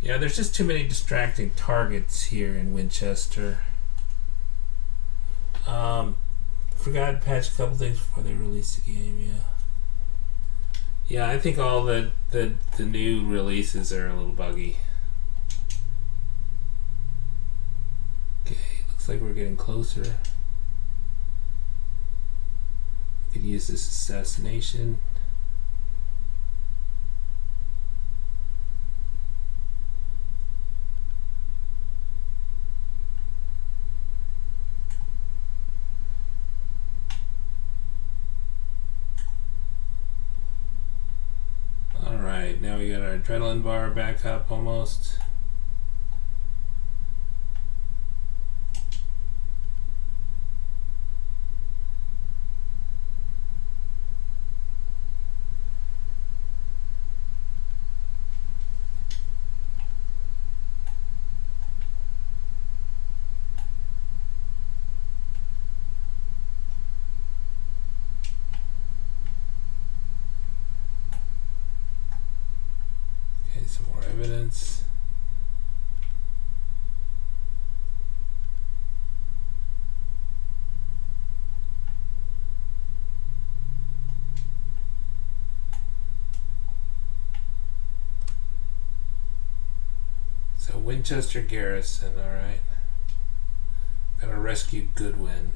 Yeah, there's just too many distracting targets here in Winchester. Forgot to patch a couple things before they release the game, yeah. Yeah, I think all the new releases are a little buggy. Okay, looks like we're getting closer. We could use this assassination. Alright, now we got our adrenaline bar back up almost. Some more evidence. So Winchester Garrison, alright. Gotta rescue Goodwin.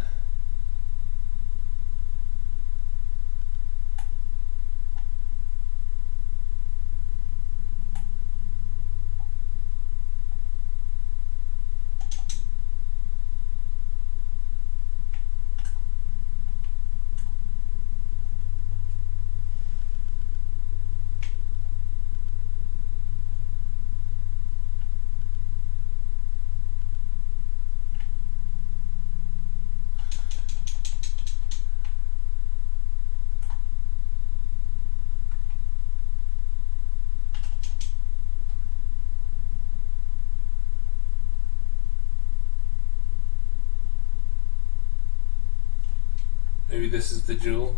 Maybe this is the jewel.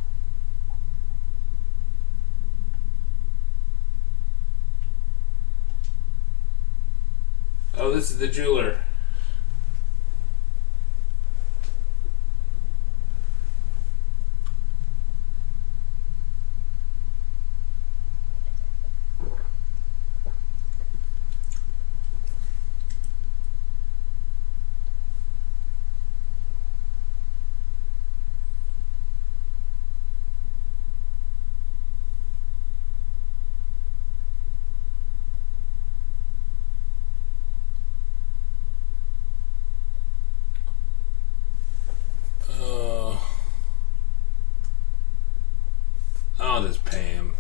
Oh, this is the jeweler. I'll just pay him.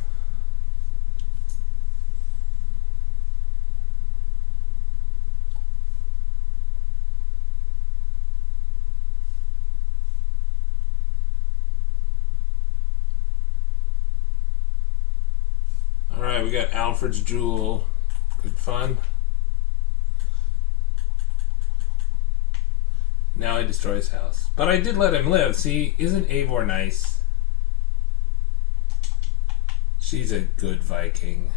Alright, we got Alfred's Jewel. Good fun. Now I destroy his house. But I did let him live. See, isn't Eivor nice? She's a good Viking.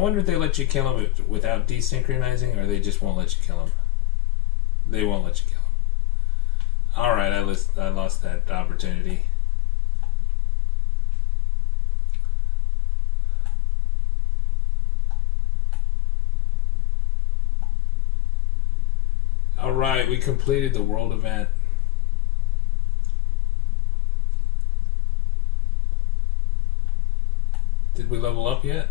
wonder if they let you kill him without desynchronizing, or they just won't let you kill him. They won't let you kill him. Alright, I lost that opportunity. Alright, we completed the world event. Did we level up yet?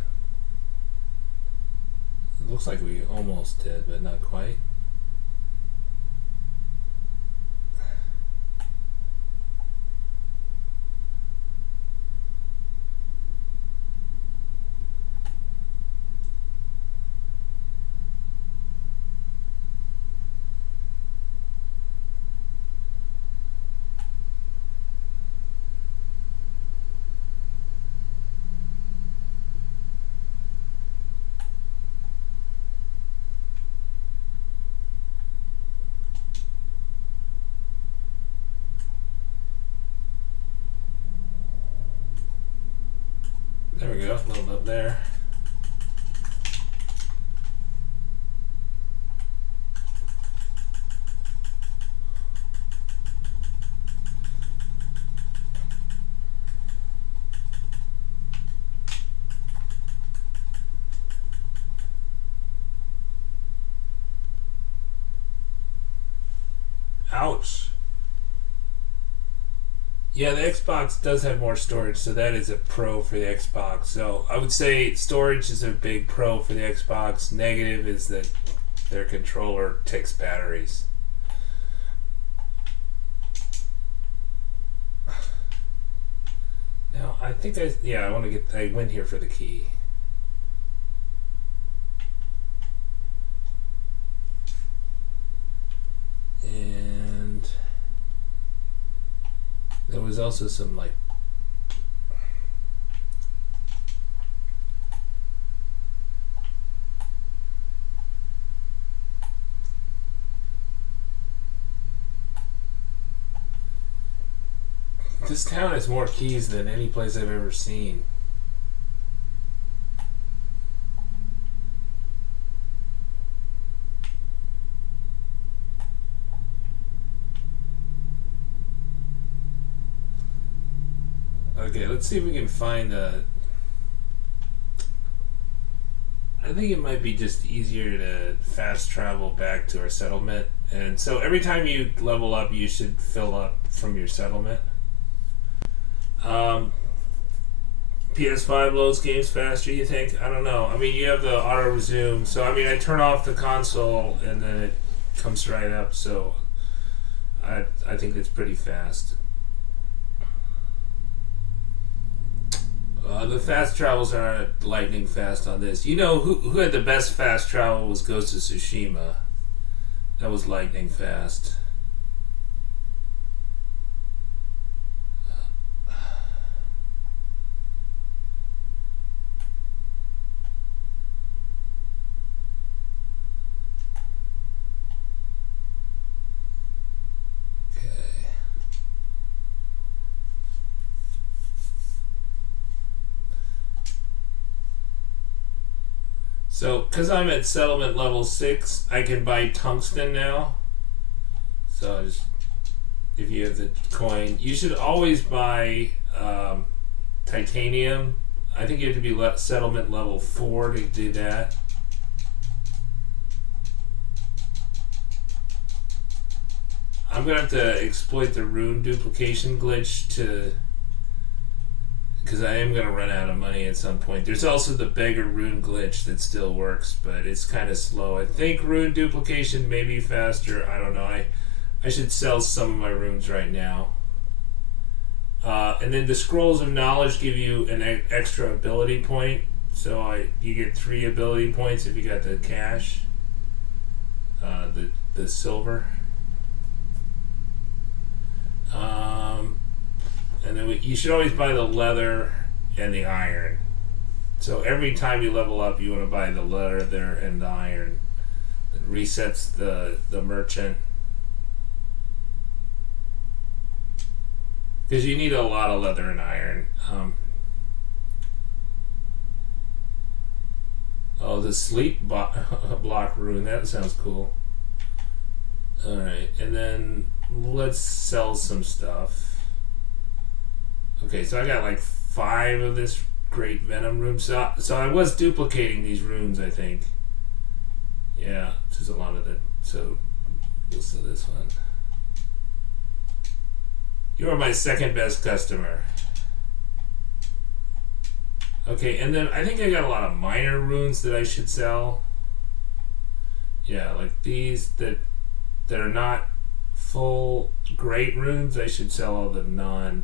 It looks like we almost did, but not quite. There we go, leveled up there. Ouch. Yeah, the Xbox does have more storage, so that is a pro for the Xbox. So I would say storage is a big pro for the Xbox. Negative is that their controller takes batteries. Now, I think I went here for the key. And there was also some like this town has more keys than any place I've ever seen. Okay, let's see if we can find a... I think it might be just easier to fast travel back to our settlement. And so every time you level up, you should fill up from your settlement. PS5 loads games faster, you think? I don't know. I mean, you have the auto resume. So, I mean, I turn off the console and then it comes right up. So, I think it's pretty fast. The fast travels aren't lightning fast on this. You know who had the best fast travel was Ghost of Tsushima. That was lightning fast. So, because I'm at settlement level 6, I can buy tungsten now. So, if you have the coin, you should always buy titanium. I think you have to be settlement level 4 to do that. I'm going to have to exploit the rune duplication glitch because I am going to run out of money at some point. There's also the beggar rune glitch that still works, but it's kind of slow. I think rune duplication may be faster. I don't know. I should sell some of my runes right now. And then the scrolls of knowledge give you an extra ability point. So you get 3 ability points if you got the cash, the silver. And then you should always buy the leather and the iron. So every time you level up, you want to buy the leather and the iron. It resets the merchant. Because you need a lot of leather and iron. Oh, the sleep block rune. That sounds cool. Alright, and then let's sell some stuff. Okay, so I got like 5 of this great venom rune. So I was duplicating these runes, I think. Yeah, just a lot of that. So we'll sell this one. You are my second best customer. Okay, and then I think I got a lot of minor runes that I should sell. Yeah, like these that are not full great runes. I should sell all the non.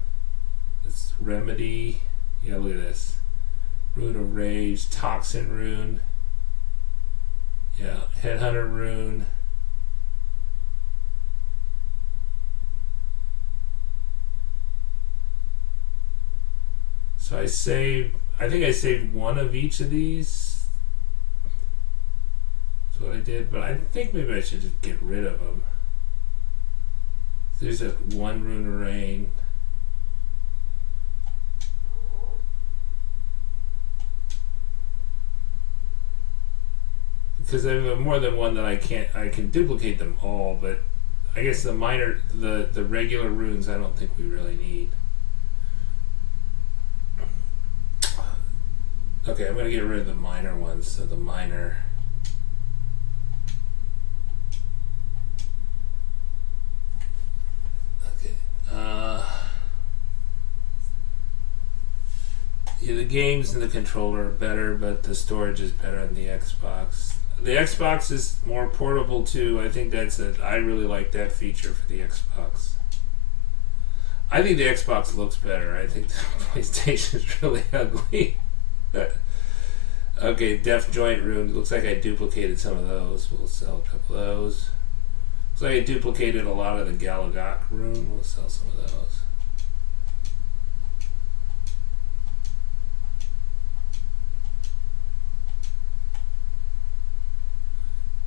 It's remedy. Yeah, look at this. Rune of Rage, Toxin rune. Yeah, Headhunter rune. So I think I saved one of each of these. That's what I did, but I think maybe I should just get rid of them. There's a 1 rune of rain. Because I have more than one that I can duplicate them all, but I guess the minor, the regular runes I don't think we really need. Okay, I'm going to get rid of the minor ones. So the minor. Okay. Yeah, the games and the controller are better, but the storage is better on the Xbox. The Xbox is more portable too. I think that's it. I really like that feature for the Xbox. I think the Xbox looks better. I think the PlayStation is really ugly. Okay, Def Joint Rune. Looks like I duplicated some of those. We'll sell a couple of those. Looks like I duplicated a lot of the Galagok Rune. We'll sell some of those.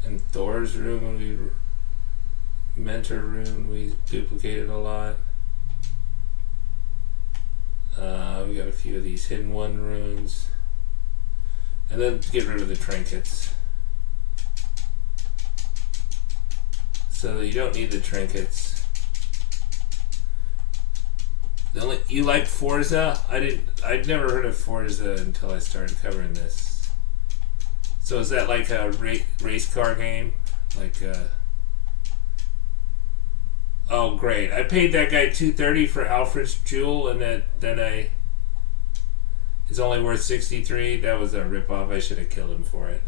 And Thor's Rune, Mentor Rune, we duplicated a lot. We got a few of these Hidden One runes. And then get rid of the trinkets. So you don't need the trinkets. You like Forza? I'd never heard of Forza until I started covering this. So is that like a race car game? Like oh great. I paid that guy $230 for Alfred's Jewel, and then it's only worth $63. That was a ripoff. I should have killed him for it.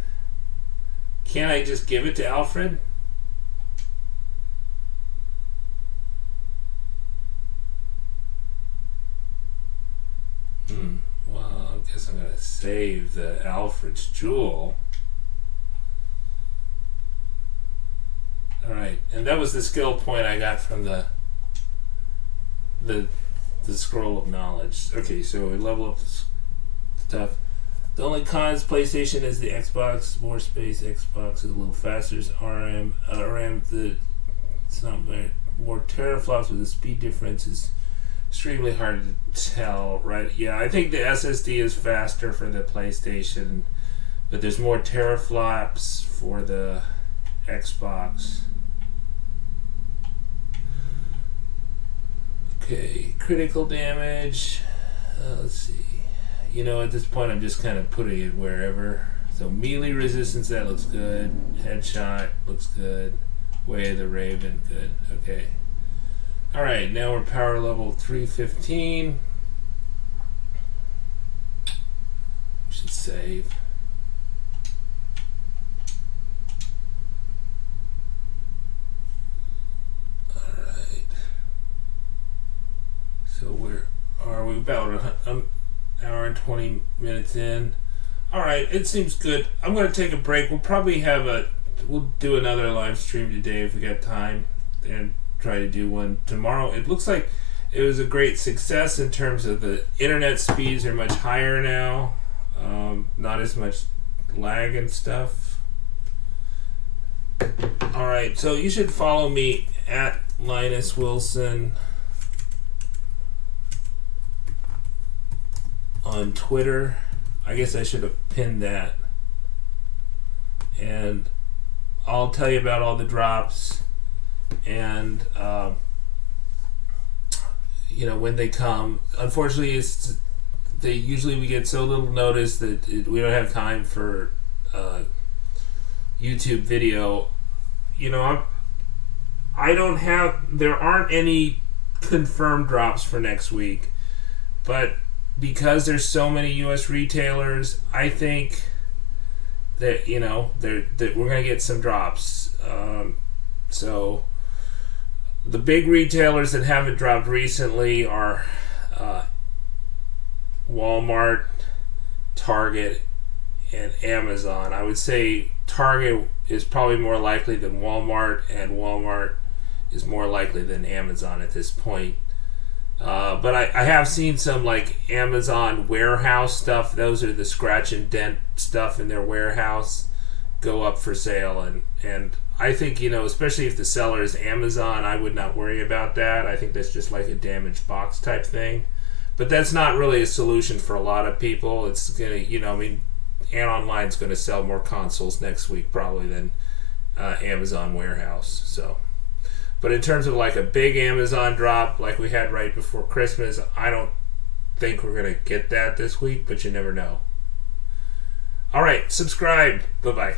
Can't I just give it to Alfred? Well, I guess I'm going to save the Alfred's Jewel. Alright, and that was the skill point I got from the Scroll of Knowledge. Okay, so we level up the stuff. The only cons, PlayStation is the Xbox, more space. Xbox is a little faster. It's RAM, it's not very, more teraflops, with the speed difference is extremely hard to tell, right? Yeah, I think the SSD is faster for the PlayStation, but there's more teraflops for the Xbox. Okay, critical damage. Let's see. You know, at this point, I'm just kind of putting it wherever. So melee resistance, that looks good. Headshot looks good. Way of the Raven, good. Okay. All right, now we're power level 315. We should save. All right. So where are we? About an hour and 20 minutes in. All right, it seems good. I'm going to take a break. We'll do another live stream today if we got time, and try to do one tomorrow. It looks like it was a great success in terms of the internet speeds are much higher now. Not as much lag and stuff. All right, so you should follow me at Linus Wilson on Twitter. I guess I should have pinned that. and I'll tell you about all the drops and when they come. Unfortunately, we get so little notice that we don't have time for YouTube video. There aren't any confirmed drops for next week, but because there's so many US retailers, I think that that we're gonna get some drops. So the big retailers that haven't dropped recently are Walmart, Target, and Amazon. I would say Target is probably more likely than Walmart, and Walmart is more likely than Amazon at this point. But I have seen some like Amazon warehouse stuff. Those are the scratch and dent stuff in their warehouse go up for sale, and I think especially if the seller is Amazon, I would not worry about that. I think that's just like a damaged box type thing, but that's not really a solution for a lot of people. It's gonna Online's going to sell more consoles next week probably than Amazon warehouse. So. But in terms of like a big Amazon drop like we had right before Christmas, I don't think we're going to get that this week, but you never know. All right, subscribe. Bye-bye.